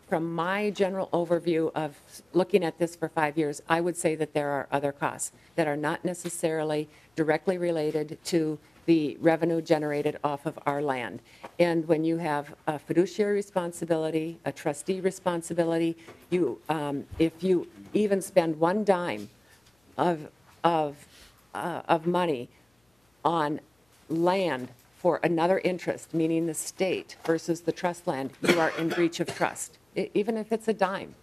from my general overview of looking at this for 5 years, I would say that there are other costs that are not necessarily directly related to the revenue generated off of our land. And when you have a fiduciary responsibility, a trustee responsibility, if you even spend one dime of money on land for another interest, meaning the state versus the trust land, you are in breach of trust, even if it's a dime.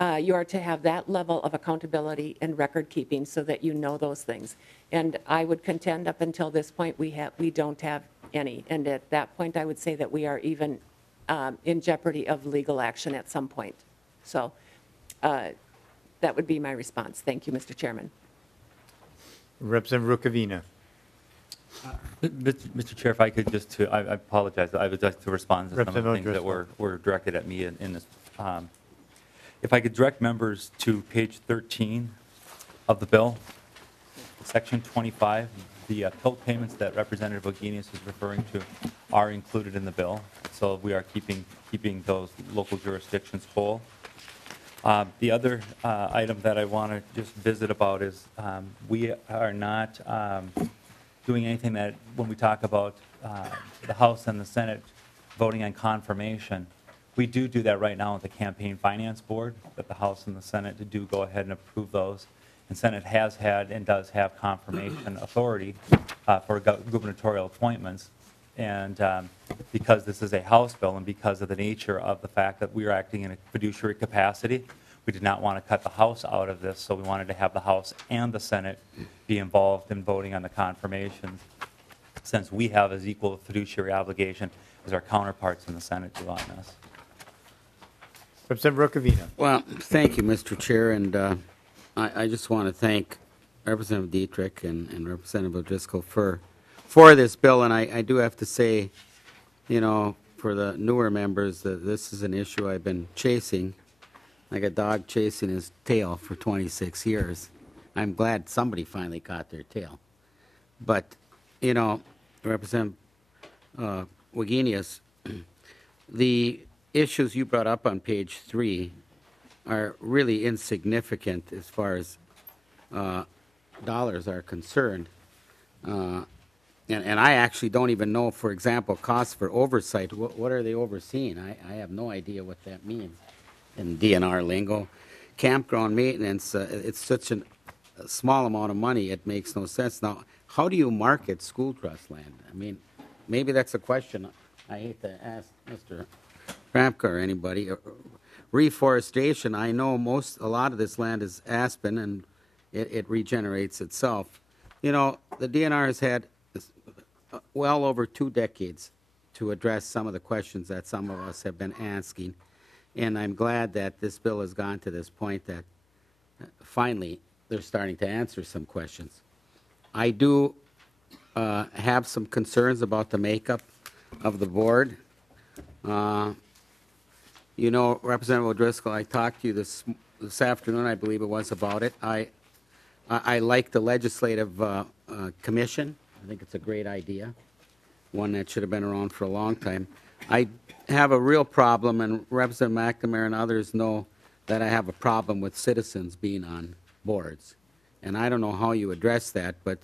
you are to have that level of accountability and record keeping so that you know those things. And I would contend up until this point, we don't have any. And at that point, I would say that we are even in jeopardy of legal action at some point. So that would be my response. Thank you, Mr. Chairman. Representative Rukavina. Mr. Chair, if I could just I apologize. I would like to respond to some of the things that Representative were directed at me in this. If I could direct members to page 13 of the bill, section 25, the tilt payments that Representative Ogenius is referring to are included in the bill. So we are keeping those local jurisdictions whole. The other item that I want to just visit about is we are not doing anything that when we talk about the House and the Senate voting on confirmation, we do that right now with the Campaign Finance Board, that the House and the Senate do go ahead and approve those. And Senate has had and does have confirmation authority for gubernatorial appointments. And because this is a House bill and because of the nature of the fact that we are acting in a fiduciary capacity, we did not want to cut the House out of this, so we wanted to have the House and the Senate be involved in voting on the confirmations, since we have as equal a fiduciary obligation as our counterparts in the Senate do on this. Representative Rukavina. Well, thank you, Mr. Chair, and I just want to thank Representative Dietrich and Representative O'Driscoll for this bill, and I do have to say, you know, for the newer members, that this is an issue I've been chasing, like a dog chasing his tail for 26 years. I'm glad somebody finally caught their tail. But, you know, Representative Wagenius, the issues you brought up on page 3 are really insignificant as far as dollars are concerned. And I actually don't even know, for example, costs for oversight. What are they overseeing? I have no idea what that means in DNR lingo. Campground maintenance, it's such a small amount of money, it makes no sense. Now, how do you market school trust land? I mean, maybe that's a question I hate to ask Mr. Krampka or anybody. Reforestation, I know a lot of this land is aspen and it regenerates itself. You know, the DNR has had well over 2 decades to address some of the questions that some of us have been asking. And I'm glad that this bill has gone to this point that finally they're starting to answer some questions. I do have some concerns about the makeup of the board. You know, Representative O'Driscoll, I talked to you this afternoon, I believe it was, about it. I like the legislative commission. I think it's a great idea, one that should have been around for a long time. I have a real problem, and Representative McNamara and others know that I have a problem with citizens being on boards. And I don't know how you address that, but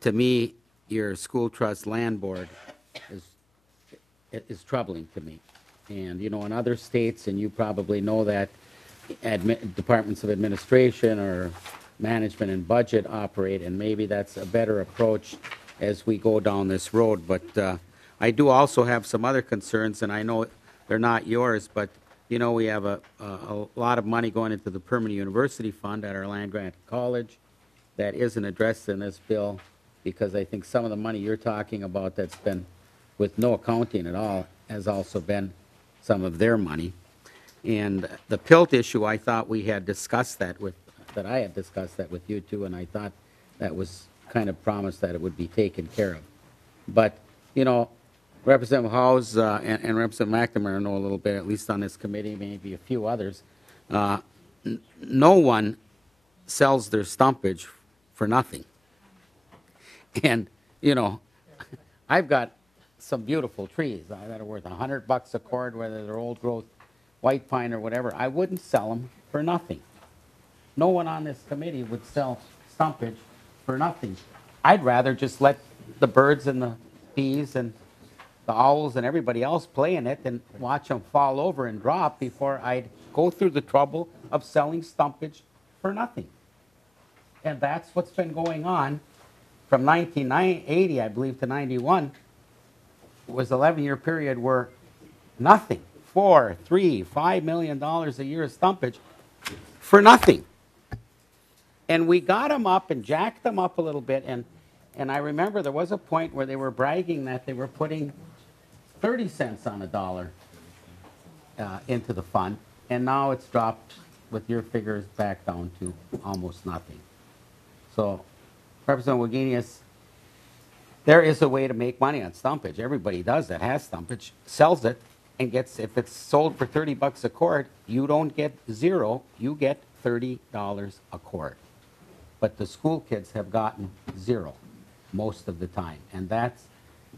to me, your school trust land board is troubling to me. And, you know, in other states, and you probably know that, departments of administration or management and budget operate, and maybe that's a better approach as we go down this road. But I do also have some other concerns, and I know they're not yours, but, you know, we have a lot of money going into the Permanent University Fund at our land-grant college that isn't addressed in this bill, because I think some of the money you're talking about that's been with no accounting at all has also been some of their money. And the PILT issue, I thought we had discussed that I had discussed that with you too, and I thought that was kind of promised that it would be taken care of. But, you know, Representative Howes and Representative McNamara know a little bit, at least on this committee, maybe a few others. No one sells their stumpage for nothing. And, you know, I've got some beautiful trees that are worth $100 a cord, whether they're old growth white pine or whatever. I wouldn't sell them for nothing. No one on this committee would sell stumpage for nothing. I'd rather just let the birds and the bees and the owls and everybody else play in it than watch them fall over and drop before I'd go through the trouble of selling stumpage for nothing. And that's what's been going on from 1980, I believe, to 91. It was an 11-year period where nothing, $4, $3, $5 million a year of stumpage for nothing. And we got them up and jacked them up a little bit, and I remember there was a point where they were bragging that they were putting 30 cents on a dollar into the fund, and now it's dropped with your figures back down to almost nothing. So, Representative Wagenius, there is a way to make money on stumpage. Everybody does that has stumpage, sells it, and gets, if it's sold for 30 bucks a quart, you don't get zero, you get $30 a quart. But the school kids have gotten zero most of the time, and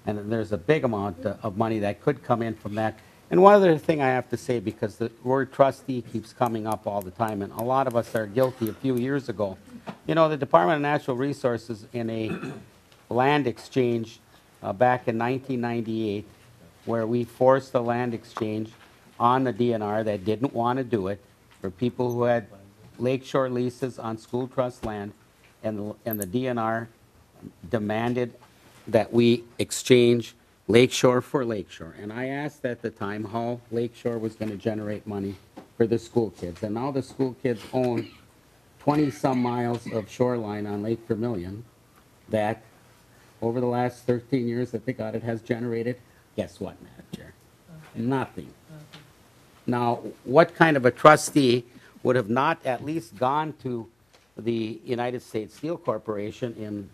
there's a big amount of money that could come in from that. And one other thing I have to say, because the word trustee keeps coming up all the time, and a lot of us are guilty. A few years ago, you know, the Department of Natural Resources, in a land exchange back in 1998, where we forced the land exchange on the DNR that didn't want to do it, for people who had lakeshore leases on school trust land, and the DNR demanded that we exchange lakeshore for lakeshore. And I asked at the time how lakeshore was going to generate money for the school kids. And now the school kids own 20-some miles of shoreline on Lake Vermilion that, over the last 13 years that they got it, has generated, guess what, Madam Chair? Nothing. Now, what kind of a trustee would have not at least gone to the United States Steel Corporation in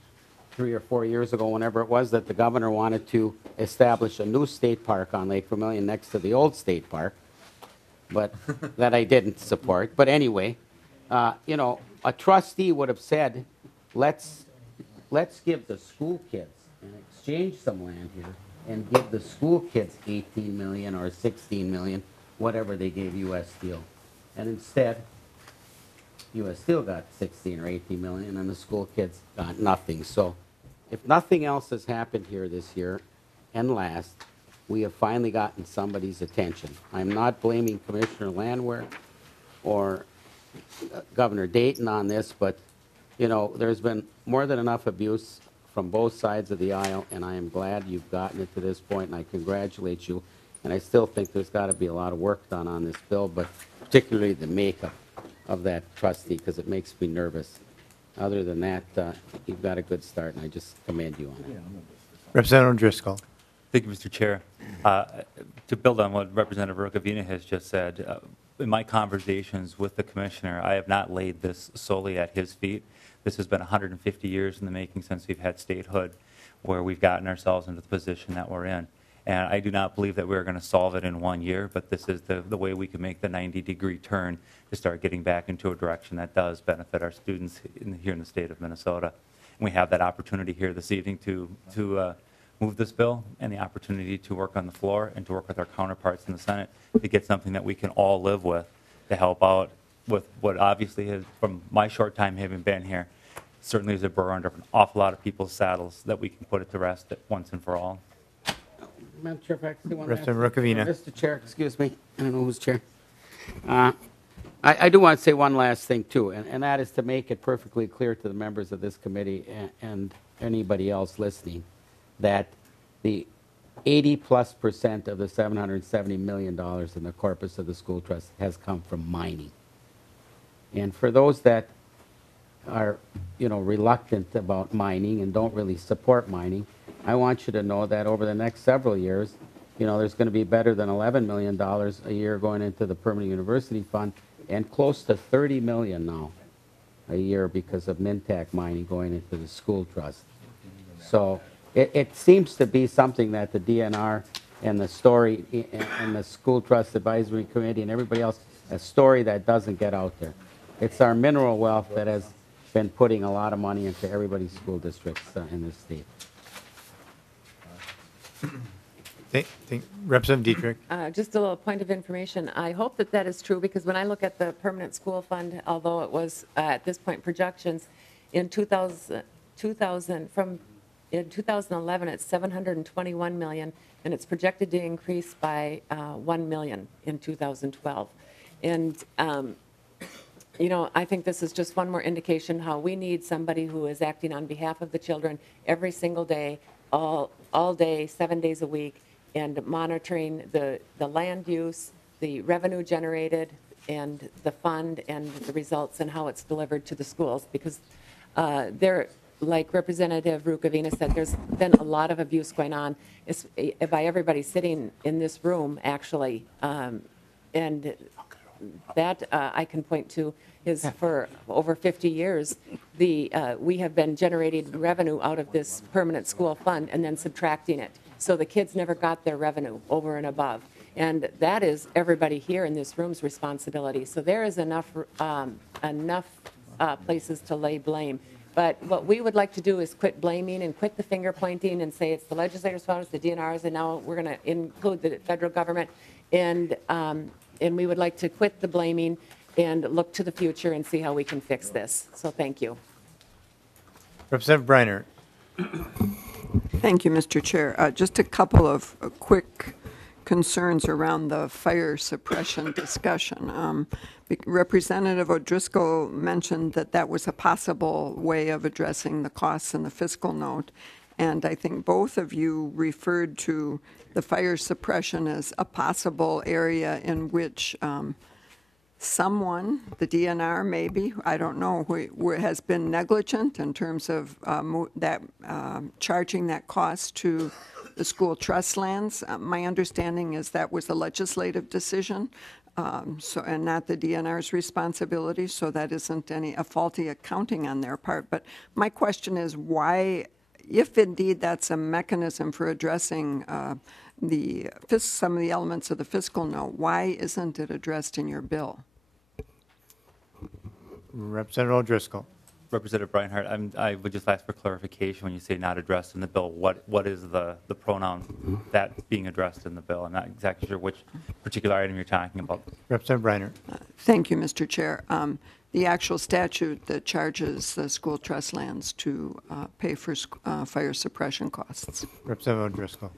3 or 4 years ago, whenever it was that the governor wanted to establish a new state park on Lake Vermilion next to the old state park, but that I didn't support. But anyway, you know, a trustee would have said, let's give the school kids and exchange some land here and give the school kids 18 million or 16 million, whatever they gave U.S. Steel. And instead, U.S. Steel got 16 or 18 million, and the school kids got nothing. So if nothing else has happened here this year and last, we have finally gotten somebody's attention. I'm not blaming Commissioner Landwehr or Governor Dayton on this, but, you know, there's been more than enough abuse from both sides of the aisle, and I am glad you've gotten it to this point, and I congratulate you. And I still think there's got to be a lot of work done on this bill, but particularly the makeup of that trustee, because it makes me nervous. Other than that, you've got a good start, and I just commend you on it. Representative Driscoll. Thank you, Mr. Chair. To build on what Representative Rukavina has just said, in my conversations with the commissioner, I have not laid this solely at his feet. This has been 150 years in the making since we've had statehood, where we've gotten ourselves into the position that we're in. And I do not believe that we're going to solve it in 1 year, but this is the way we can make the 90-degree turn to start getting back into a direction that does benefit our students here in the state of Minnesota. And we have that opportunity here this evening to move this bill, and the opportunity to work on the floor and to work with our counterparts in the Senate to get something that we can all live with, to help out with what obviously has, from my short time having been here, certainly is a burr under an awful lot of people's saddles, that we can put it to rest once and for all. Madam Chair, if I could say one last Representative thing. Rukavina. Mr. Chair, excuse me. I don't know who's chair. I do want to say one last thing, too, and that is to make it perfectly clear to the members of this committee and anybody else listening that the 80+% of the $770 million in the corpus of the school trust has come from mining. And for those that are, you know, reluctant about mining and don't really support mining, I want you to know that over the next several years, you know, there's going to be better than $11 million a year going into the Permanent University Fund, and close to $30 million now a year because of Mintac mining going into the school trust. So it seems to be something that the DNR and the story and the School Trust Advisory Committee and everybody else, a story that doesn't get out there. It's our mineral wealth that has been putting a lot of money into everybody's school districts in this state. Representative Dietrich. Just a little point of information. I hope that that is true, because when I look at the permanent school fund, although it was at this point projections in 2011 it's 721 million, and it's projected to increase by 1 million in 2012. And you know, I think this is just one more indication how we need somebody who is acting on behalf of the children every single day, all day, 7 days a week, and monitoring the land use, the revenue generated, the fund and the results and how it's delivered to the schools, because there, like Representative Rukavina said, there's been a lot of abuse going on by everybody sitting in this room, actually. And that I can point to is for over 50 years, we have been generating revenue out of this permanent school fund and then subtracting it. So the kids never got their revenue over and above. And that is everybody here in this room's responsibility. So there is enough places to lay blame. But what we would like to do is quit blaming and quit the finger pointing and say it's the legislators' fault, it's the DNR's, and now we're going to include the federal government. And we would like to quit the blaming and look to the future and see how we can fix this. So thank you. Representative Briner. Thank you, Mr. Chair. Just a couple of quick concerns around the fire suppression discussion. Representative O'Driscoll mentioned that that was a possible way of addressing the costs in the fiscal note, and I think both of you referred to the fire suppression as a possible area in which someone, the DNR maybe, I don't know, who has been negligent in terms of charging that cost to the school trust lands. My understanding is that was a legislative decision, and not the DNR's responsibility, so that isn't a faulty accounting on their part. But my question is why, if indeed that's a mechanism for addressing some of the elements of the fiscal note, why isn't it addressed in your bill? Representative O'Driscoll. Representative Breinhardt, I would just ask for clarification when you say not addressed in the bill. What is the pronoun that's being addressed in the bill? I'm not exactly sure which particular item you're talking about. Representative Breinhardt. Thank you, Mr. Chair. The actual statute that charges the school trust lands to pay for fire suppression costs. Representative O'Driscoll.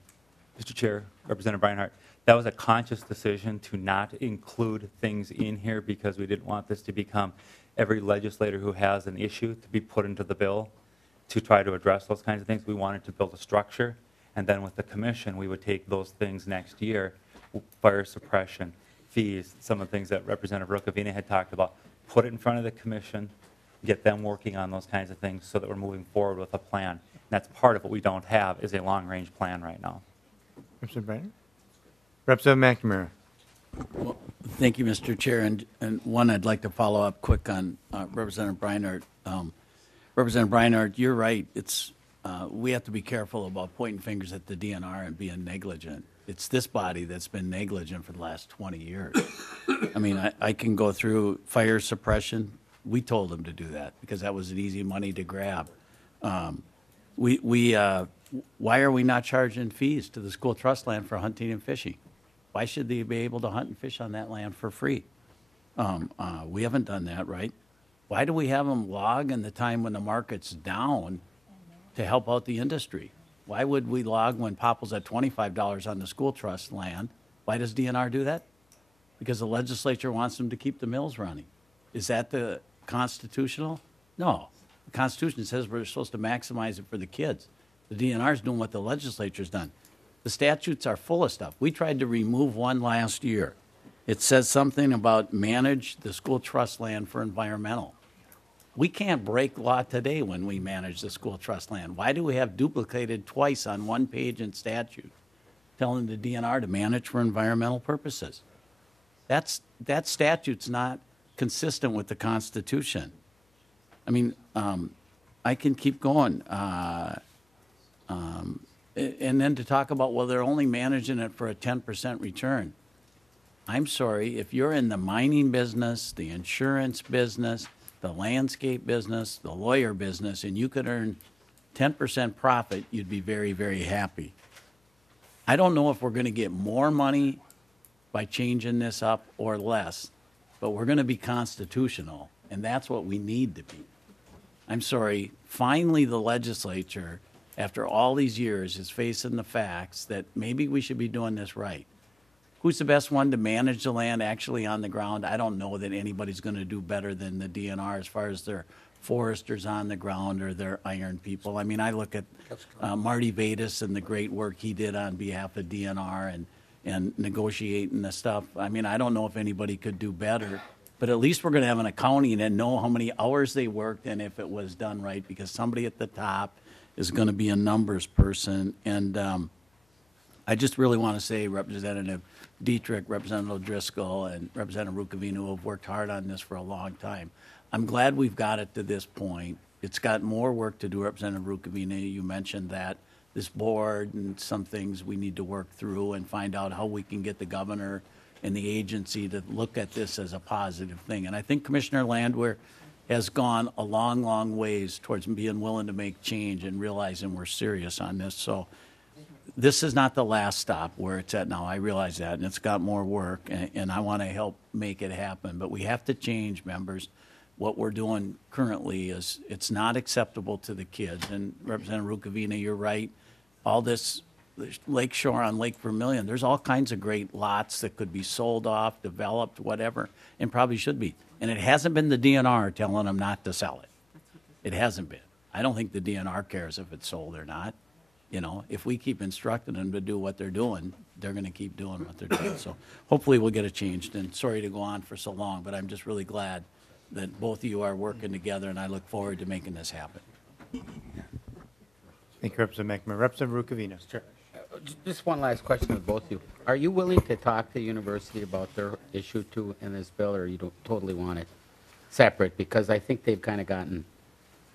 Mr. Chair, Representative Breinhardt, that was a conscious decision to not include things in here because we didn't want this to become every legislator who has an issue to be put into the bill to try to address those kinds of things. We wanted to build a structure, and then with the commission, we would take those things next year, fire suppression, fees, some of the things that Representative Rukavina had talked about, put it in front of the commission, get them working on those kinds of things so that we're moving forward with a plan. And that's part of what we don't have is a long-range plan right now. Representative Briner. Representative McNamara. Well, thank you, Mr. Chair. And one, I'd like to follow up quick on Representative Breinhardt. Representative Breinhardt, you're right. It's we have to be careful about pointing fingers at the DNR and being negligent. It's this body that's been negligent for the last 20 years. I mean, I can go through fire suppression. We told them to do that because that was an easy money to grab. Why are we not charging fees to the school trust land for hunting and fishing? Why should they be able to hunt and fish on that land for free? We haven't done that, right? Why do we have them log in the time when the market's down to help out the industry? Why would we log when Popple's at $25 on the school trust land? Why does DNR do that? Because the legislature wants them to keep the mills running. Is that the constitutional? No. The Constitution says we're supposed to maximize it for the kids. The DNR is doing what the legislature's done. The statutes are full of stuff. We tried to remove one last year. It says something about manage the school trust land for environmental. We can't break law today when we manage the school trust land. Why do we have duplicated twice on one page in statute telling the DNR to manage for environmental purposes? That statute's not consistent with the Constitution. I mean, I can keep going. And then to talk about, well, they're only managing it for a 10% return. I'm sorry, if you're in the mining business, the insurance business, the landscape business, the lawyer business, and you could earn 10% profit, you'd be very, very happy. I don't know if we're going to get more money by changing this up or less, but we're going to be constitutional, and that's what we need to be. I'm sorry, finally the legislature, after all these years, is facing the facts that maybe we should be doing this right. Who's the best one to manage the land actually on the ground? I don't know that anybody's going to do better than the DNR as far as their foresters on the ground or their iron people. I mean, I look at Marty Vadas and the great work he did on behalf of DNR, and negotiating the stuff. I mean, I don't know if anybody could do better, but at least we're going to have an accounting and know how many hours they worked and if it was done right, because somebody at the top is going to be a numbers person. And I just really want to say Representative Dietrich, Representative Driscoll, and Representative Rukavina, who have worked hard on this for a long time. I'm glad we've got it to this point. It's got more work to do, Representative Rukavina. You mentioned that. This board and some things we need to work through and find out how we can get the governor and the agency to look at this as a positive thing. And I think Commissioner Landwehr has gone a long, long ways towards being willing to make change and realizing we're serious on this. So this is not the last stop where it's at now. I realize that, and it's got more work, and I want to help make it happen. But we have to change, members. What we're doing currently is it's not acceptable to the kids. And Representative Rukavina, you're right. All this lakeshore on Lake Vermilion, there's all kinds of great lots that could be sold off, developed, whatever, and probably should be. And it hasn't been the DNR telling them not to sell it. It hasn't been. I don't think the DNR cares if it's sold or not. You know, if we keep instructing them to do what they're doing, they're going to keep doing what they're doing. So hopefully we'll get it changed. And sorry to go on for so long, but I'm just really glad that both of you are working together, and I look forward to making this happen. Thank you, Representative McNamara. Representative Rukavina. Sure. Just one last question to both of you. Are you willing to talk to the university about their issue too in this bill, or you don't totally want it separate? Because I think they've kind of gotten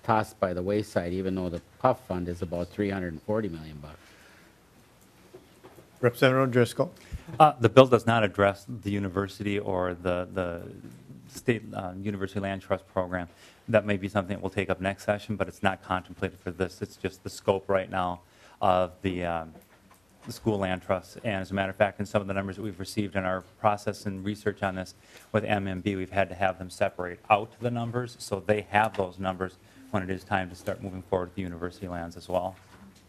tossed by the wayside, even though the PUF fund is about $340 million. Representative Driscoll. The bill does not address the university or the state university land trust program. That may be something that we'll take up next session, but it's not contemplated for this. It's just the scope right now of the school land trust. And as a matter of fact, in some of the numbers that we've received in our process and research on this with MMB, we've had to have them separate out the numbers so they have those numbers when it is time to start moving forward with the university lands as well.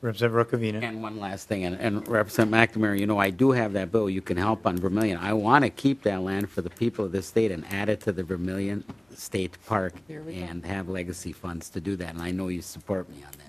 Representative Rukavina. And one last thing, and Representative McNamara, you know, I do have that bill. You can help on Vermilion. I want to keep that land for the people of the state and add it to the Vermilion State Park and have legacy funds to do that. And I know you support me on that.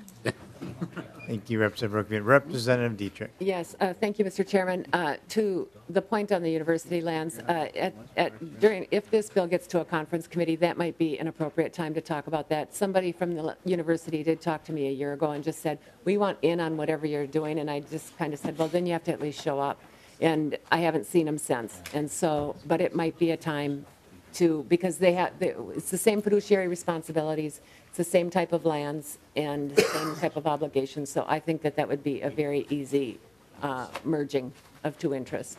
Thank you, Representative Rukavina. Representative Dietrich. Yes, thank you, Mr. Chairman. To the point on the university lands, if this bill gets to a conference committee, that might be an appropriate time to talk about that. Somebody from the university did talk to me a year ago and just said, we want in on whatever you're doing, and I just kind of said, well, then you have to at least show up. And I haven't seen them since. And so, but it might be a time to, because it's the same fiduciary responsibilities, it's the same type of lands and the same type of obligations. So I think that that would be a very easy merging of two interests.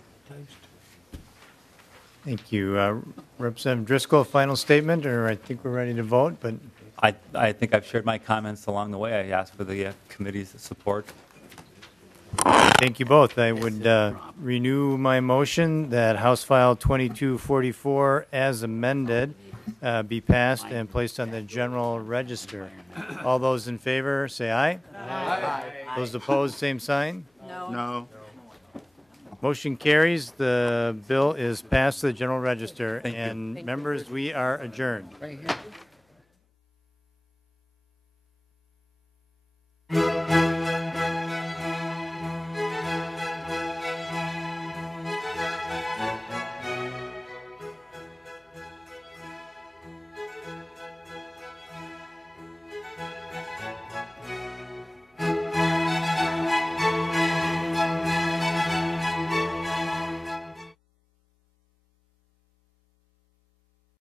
Thank you. Representative Driscoll, final statement, or I think we're ready to vote, but I think I've shared my comments along the way. I ask for the committee's support. thank you both. I would renew my motion that House File 2244 as amended be passed and placed on the general register. All those in favor, say aye. Aye. Those opposed, same sign. No. Motion carries. The bill is passed to the general register. And members, we are adjourned. Right here.